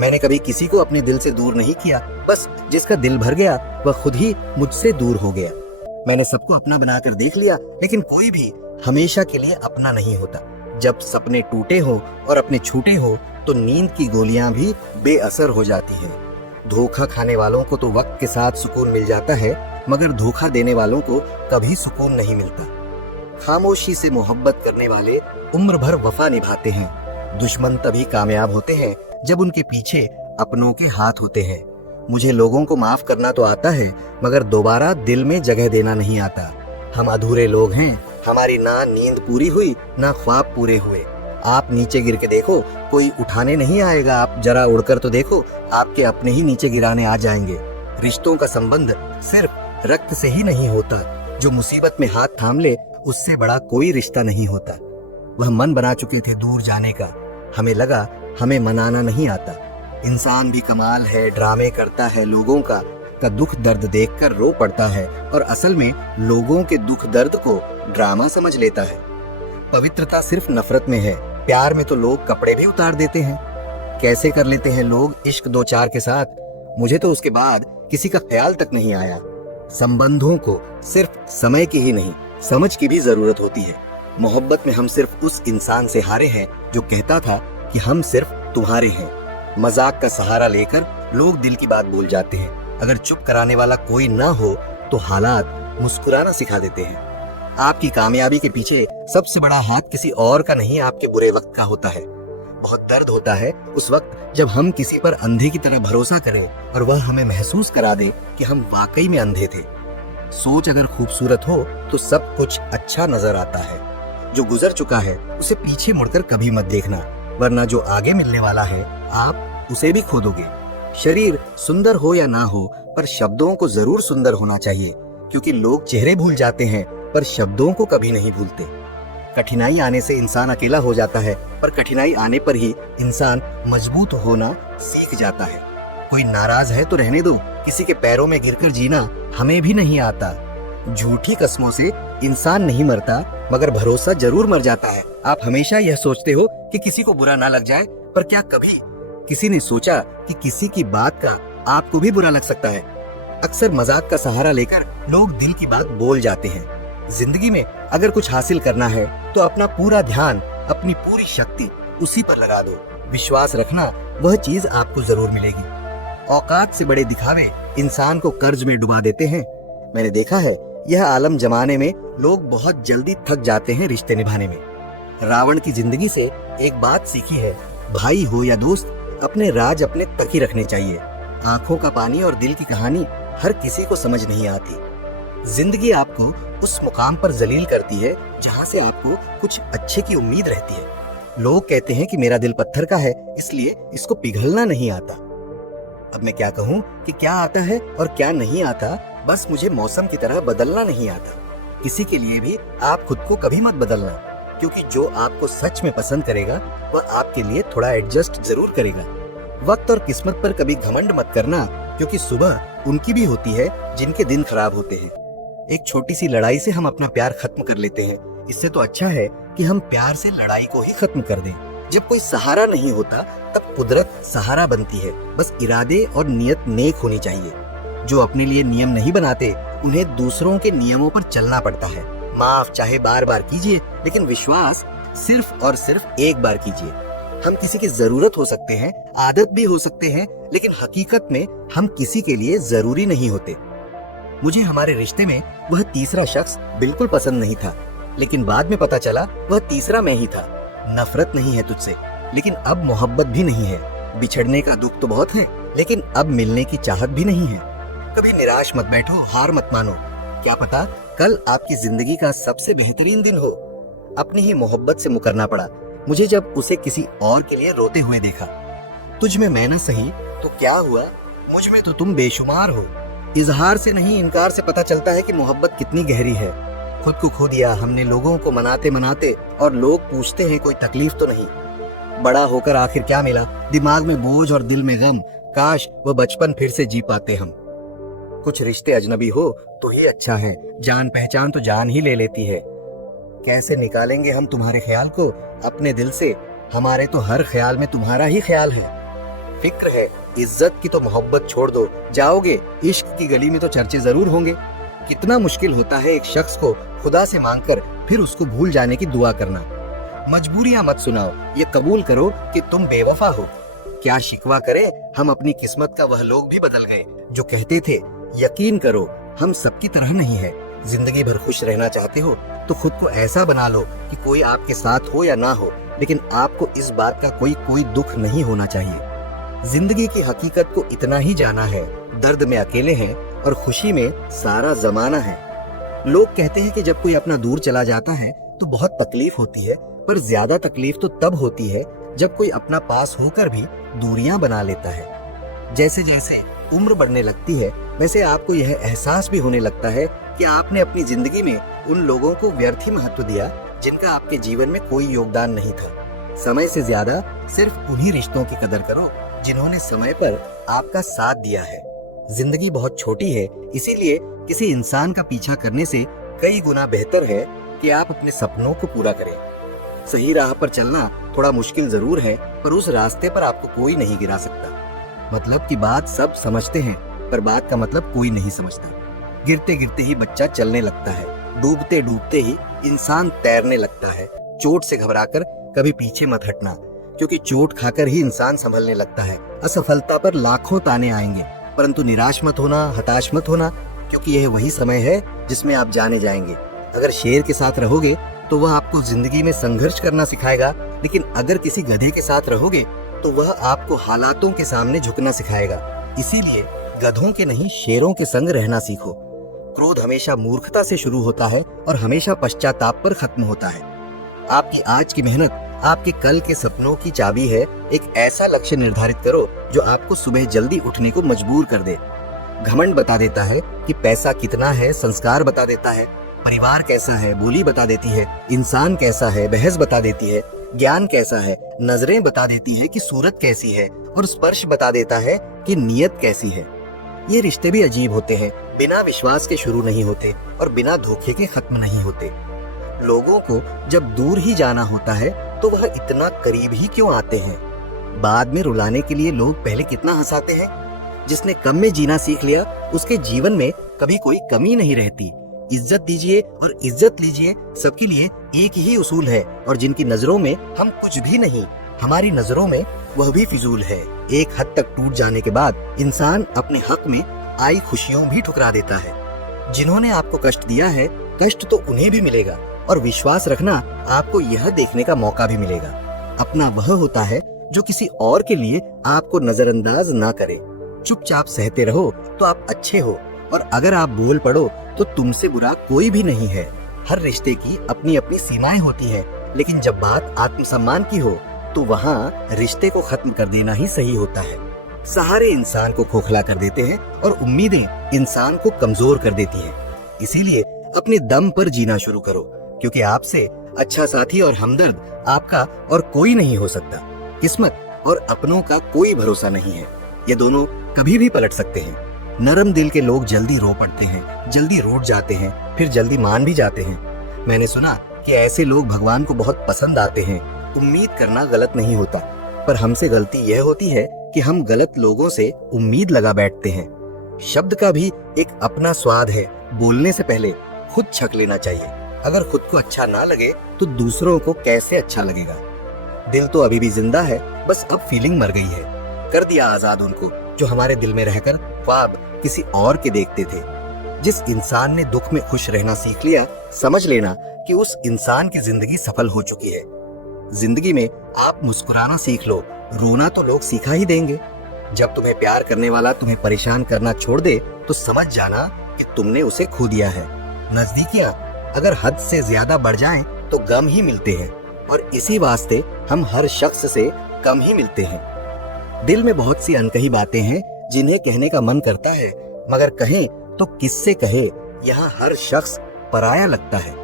मैंने कभी किसी को अपने दिल से दूर नहीं किया, बस जिसका दिल भर गया वह खुद ही मुझसे दूर हो गया। मैंने सबको अपना बनाकर देख लिया, लेकिन कोई भी हमेशा के लिए अपना नहीं होता। जब सपने टूटे हो और अपने छूटे हो तो नींद की गोलियां भी बेअसर हो जाती हैं। धोखा खाने वालों को तो वक्त के साथ सुकून मिल जाता है, मगर धोखा देने वालों को कभी सुकून नहीं मिलता। खामोशी से मोहब्बत करने वाले उम्र भर वफा निभाते हैं। दुश्मन तभी कामयाब होते हैं जब उनके पीछे अपनों के हाथ होते हैं। मुझे लोगों को माफ करना तो आता है, मगर दोबारा दिल में जगह देना नहीं आता। हम अधूरे लोग हैं, हमारी ना नींद पूरी हुई ना ख्वाब पूरे हुए। आप नीचे गिर के देखो, कोई उठाने नहीं आएगा। आप जरा उड़कर तो देखो, आपके अपने ही नीचे गिराने आ जाएंगे। रिश्तों का संबंध सिर्फ रक्त से ही नहीं होता। जो मुसीबत में हाथ थाम ले, उससे बड़ा कोई रिश्ता नहीं होता। वह मन बना चुके थे दूर जाने का। हमें लगा हमें मनाना नहीं आता। इंसान भी कमाल है, ड्रामे करता है, लोगों का दुख दर्द देखकर रो पड़ता है और असल में लोगों के दुख दर्द को ड्रामा समझ लेता है। पवित्रता सिर्फ नफरत में है। प्यार में तो लोग कपड़े भी उतार देते हैं। कैसे कर लेते हैं लोग इश्क दो चार के साथ, मुझे तो उसके बाद किसी का ख्याल तक नहीं आया। संबंधों को सिर्फ समय की ही नहीं, समझ की भी जरूरत होती है। मोहब्बत में हम सिर्फ उस इंसान से हारे हैं जो कहता था कि हम सिर्फ तुम्हारे हैं। मजाक का सहारा लेकर लोग दिल की बात बोल जाते हैं। अगर चुप कराने वाला कोई ना हो तो हालात मुस्कुराना सिखा देते हैं। आपकी कामयाबी के पीछे सबसे बड़ा हाथ किसी और का नहीं, आपके बुरे वक्त का होता है। बहुत दर्द होता है उस वक्त जब हम किसी पर अंधे की तरह भरोसा करें और वह हमें महसूस करा दे कि हम वाकई में अंधे थे। सोच अगर खूबसूरत हो तो सब कुछ अच्छा नजर आता है। जो गुजर चुका है उसे पीछे मुड़कर कभी मत देखना, वरना जो आगे मिलने वाला है आप उसे भी खो दोगे। शरीर सुंदर हो या ना हो, पर शब्दों को जरूर सुंदर होना चाहिए, क्योंकि लोग चेहरे भूल जाते हैं पर शब्दों को कभी नहीं भूलते। कठिनाई आने से इंसान अकेला हो जाता है, पर कठिनाई आने पर ही इंसान मजबूत होना सीख जाता है। कोई नाराज है तो रहने दो, किसी के पैरों में गिरकर जीना हमें भी नहीं आता। झूठी कसमों से इंसान नहीं मरता, मगर भरोसा जरूर मर जाता है। आप हमेशा यह सोचते हो कि किसी को बुरा ना लग जाए, पर क्या कभी किसी ने सोचा कि किसी की बात का आपको भी बुरा लग सकता है? अक्सर मजाक का सहारा लेकर लोग दिल की बात बोल जाते हैं। जिंदगी में अगर कुछ हासिल करना है तो अपना पूरा ध्यान, अपनी पूरी शक्ति उसी पर लगा दो। विश्वास रखना, वह चीज आपको जरूर मिलेगी। औकात से बड़े दिखावे इंसान को कर्ज में डुबा देते हैं। मैंने देखा है यह आलम जमाने में लोग बहुत जल्दी थक जाते हैं रिश्ते निभाने में। रावण की जिंदगी से एक बात सीखी है, भाई हो या दोस्त, अपने राज अपने तक ही रखने चाहिए। आंखों का पानी और दिल की कहानी हर किसी को समझ नहीं आती। जिंदगी आपको उस मुकाम पर जलील करती है जहां से आपको कुछ अच्छे की उम्मीद रहती है। लोग कहते हैं कि मेरा दिल पत्थर का है, इसलिए इसको पिघलना नहीं आता। अब मैं क्या कहूँ कि क्या आता है और क्या नहीं आता, बस मुझे मौसम की तरह बदलना नहीं आता। किसी के लिए भी आप खुद को कभी मत बदलना, क्योंकि जो आपको सच में पसंद करेगा वह आपके लिए थोड़ा एडजस्ट जरूर करेगा। वक्त और किस्मत पर कभी घमंड मत करना, क्योंकि सुबह उनकी भी होती है जिनके दिन खराब होते हैं। एक छोटी सी लड़ाई से हम अपना प्यार खत्म कर लेते हैं। इससे तो अच्छा है कि हम प्यार से लड़ाई को ही खत्म कर दें। जब कोई सहारा नहीं होता तब कुदरत सहारा बनती है। बस इरादे और नियत नेक होनी चाहिए। जो अपने लिए नियम नहीं बनाते, उन्हें दूसरों के नियमों पर चलना पड़ता है। माफ चाहे बार बार कीजिए, लेकिन विश्वास सिर्फ और सिर्फ एक बार कीजिए। हम किसी की जरूरत हो सकते हैं, आदत भी हो सकते हैं, लेकिन हकीकत में हम किसी के लिए जरूरी नहीं होते। मुझे हमारे रिश्ते में वह तीसरा शख्स बिल्कुल पसंद नहीं था, लेकिन बाद में पता चला वह तीसरा मैं ही था। नफरत नहीं है तुझसे, लेकिन अब मोहब्बत भी नहीं है। बिछड़ने का दुख तो बहुत है, लेकिन अब मिलने की चाहत भी नहीं है। कभी निराश मत बैठो, हार मत मानो। क्या पता कल आपकी जिंदगी का सबसे बेहतरीन दिन हो। अपनी ही मोहब्बत से मुकरना पड़ा मुझे जब उसे किसी और के लिए रोते हुए देखा। तुझ में मैं न सही तो क्या हुआ, मुझ में तो तुम बेशुमार हो। इजहार से नहीं, इनकार से पता चलता है कि मोहब्बत कितनी गहरी है। खुद को खो दिया हमने लोगों को मनाते मनाते, और लोग पूछते हैं कोई तकलीफ तो नहीं। बड़ा होकर आखिर क्या मिला, दिमाग में बोझ और दिल में गम। काश वह बचपन फिर से जी पाते हम। कुछ रिश्ते अजनबी हो तो ही अच्छा है, जान पहचान तो जान ही ले लेती है। कैसे निकालेंगे हम तुम्हारे ख्याल को अपने दिल से, हमारे तो हर ख्याल में तुम्हारा ही ख्याल है। फिक्र है इज्जत की तो मोहब्बत छोड़ दो, जाओगे इश्क की गली में तो चर्चे जरूर होंगे। कितना मुश्किल होता है एक शख्स को खुदा से मांगकर फिर उसको भूल जाने की दुआ करना। मजबूरियां मत सुनाओ, ये कबूल करो कि तुम बेवफा हो। क्या शिकवा करें, हम अपनी किस्मत का वह लोग भी बदल गए जो कहते थे यकीन करो हम सबकी तरह नहीं है। जिंदगी भर खुश रहना चाहते हो तो खुद को ऐसा बना लो कि कोई आपके साथ हो या ना हो, लेकिन आपको इस बात का कोई दुख नहीं होना चाहिए। जिंदगी की हकीकत को इतना ही जाना है, दर्द में अकेले हैं और खुशी में सारा जमाना है। लोग कहते हैं कि जब कोई अपना दूर चला जाता है तो बहुत तकलीफ होती है, पर ज्यादा तकलीफ तो तब होती है जब कोई अपना पास होकर भी दूरियां बना लेता है। जैसे जैसे उम्र बढ़ने लगती है वैसे आपको यह एहसास भी होने लगता है कि आपने अपनी जिंदगी में उन लोगों को व्यर्थ ही महत्व दिया जिनका आपके जीवन में कोई योगदान नहीं था। समय से ज्यादा सिर्फ उन्हीं रिश्तों की कदर करो जिन्होंने समय पर आपका साथ दिया है। जिंदगी बहुत छोटी है, इसीलिए किसी इंसान का पीछा करने से कई गुना बेहतर है कि आप अपने सपनों को पूरा करें। सही राह पर चलना थोड़ा मुश्किल जरूर है, पर उस रास्ते पर आपको कोई नहीं गिरा सकता। मतलब की बात सब समझते हैं, पर बात का मतलब कोई नहीं समझता। गिरते गिरते ही बच्चा चलने लगता है, डूबते डूबते ही इंसान तैरने लगता है। चोट से घबराकर कभी पीछे मत हटना, क्योंकि चोट खाकर ही इंसान संभलने लगता है। असफलता पर लाखों ताने आएंगे, परंतु निराश मत होना, हताश मत होना, क्योंकि यह वही समय है जिसमें आप जाने जाएंगे। अगर शेर के साथ रहोगे तो वह आपको जिंदगी में संघर्ष करना सिखाएगा, लेकिन अगर किसी गधे के साथ रहोगे तो वह आपको हालातों के सामने झुकना सिखाएगा। इसीलिए गधों के नहीं शेरों के संग रहना सीखो। क्रोध हमेशा मूर्खता से शुरू होता है और हमेशा पश्चाताप पर खत्म होता है। आपकी आज की मेहनत आपके कल के सपनों की चाबी है। एक ऐसा लक्ष्य निर्धारित करो जो आपको सुबह जल्दी उठने को मजबूर कर दे। घमंड बता देता है कि पैसा कितना है, संस्कार बता देता है, परिवार कैसा है, बोली बता देती है, इंसान कैसा है, बहस बता देती है, ज्ञान कैसा है, नजरें बता देती है कि सूरत कैसी है, और स्पर्श बता देता है कि नीयत कैसी है। ये रिश्ते भी अजीब होते हैं, बिना विश्वास के शुरू नहीं होते और बिना धोखे के खत्म नहीं होते। लोगों को जब दूर ही जाना होता है तो वह इतना करीब ही क्यों आते हैं? बाद में रुलाने के लिए लोग पहले कितना हंसाते हैं। जिसने कम में जीना सीख लिया उसके जीवन में कभी कोई कमी नहीं रहती। इज्जत दीजिए और इज्जत लीजिए, सबके लिए एक ही उसूल है, और जिनकी नजरों में हम कुछ भी नहीं, हमारी नजरों में वह भी फिजूल है। एक हद तक टूट जाने के बाद इंसान अपने हक में आई खुशियों भी ठुकरा देता है। जिन्होंने आपको कष्ट दिया है, कष्ट तो उन्हें भी मिलेगा, और विश्वास रखना आपको यह देखने का मौका भी मिलेगा। अपना वह होता है जो किसी और के लिए आपको नजरअंदाज ना करे। चुपचाप सहते रहो तो आप अच्छे हो, और अगर आप बोल पड़ो तो तुमसे बुरा कोई भी नहीं है। हर रिश्ते की अपनी अपनी सीमाएं होती है, लेकिन जब बात आत्मसम्मान की हो तो वहाँ रिश्ते को खत्म कर देना ही सही होता है। सहारे इंसान को खोखला कर देते हैं और उम्मीदें इंसान को कमजोर कर देती हैं। इसीलिए अपने दम पर जीना शुरू करो, क्योंकि आपसे अच्छा साथी और हमदर्द आपका और कोई नहीं हो सकता। किस्मत और अपनों का कोई भरोसा नहीं है, ये दोनों कभी भी पलट सकते हैं। नरम दिल के लोग जल्दी रो पड़ते हैं, जल्दी रूठ जाते हैं, फिर जल्दी मान भी जाते हैं। मैंने सुना कि ऐसे लोग भगवान को बहुत पसंद आते हैं। उम्मीद करना गलत नहीं होता, पर हमसे गलती यह होती है कि हम गलत लोगों से उम्मीद लगा बैठते हैं। शब्द का भी एक अपना स्वाद है, बोलने से पहले खुद छक लेना चाहिए। अगर खुद को अच्छा ना लगे तो दूसरों को कैसे अच्छा लगेगा। दिल तो अभी भी जिंदा है, बस अब फीलिंग मर गई है। कर दिया आजाद उनको जो हमारे दिल में रहकर ख्वाब किसी और के देखते थे। जिस इंसान ने दुख में खुश रहना सीख लिया, समझ लेना कि उस इंसान की जिंदगी सफल हो चुकी है। जिंदगी में आप मुस्कुराना सीख लो, रोना तो लोग सिखा ही देंगे। जब तुम्हें प्यार करने वाला तुम्हें परेशान करना छोड़ दे तो समझ जाना कि तुमने उसे खो दिया है। नजदीकियां अगर हद से ज्यादा बढ़ जाएं तो गम ही मिलते हैं, और इसी वास्ते हम हर शख्स से कम ही मिलते हैं। दिल में बहुत सी अनकही बातें हैं जिन्हें कहने का मन करता है, मगर कहें तो किससे कहे, यहाँ हर शख्स पराया लगता है।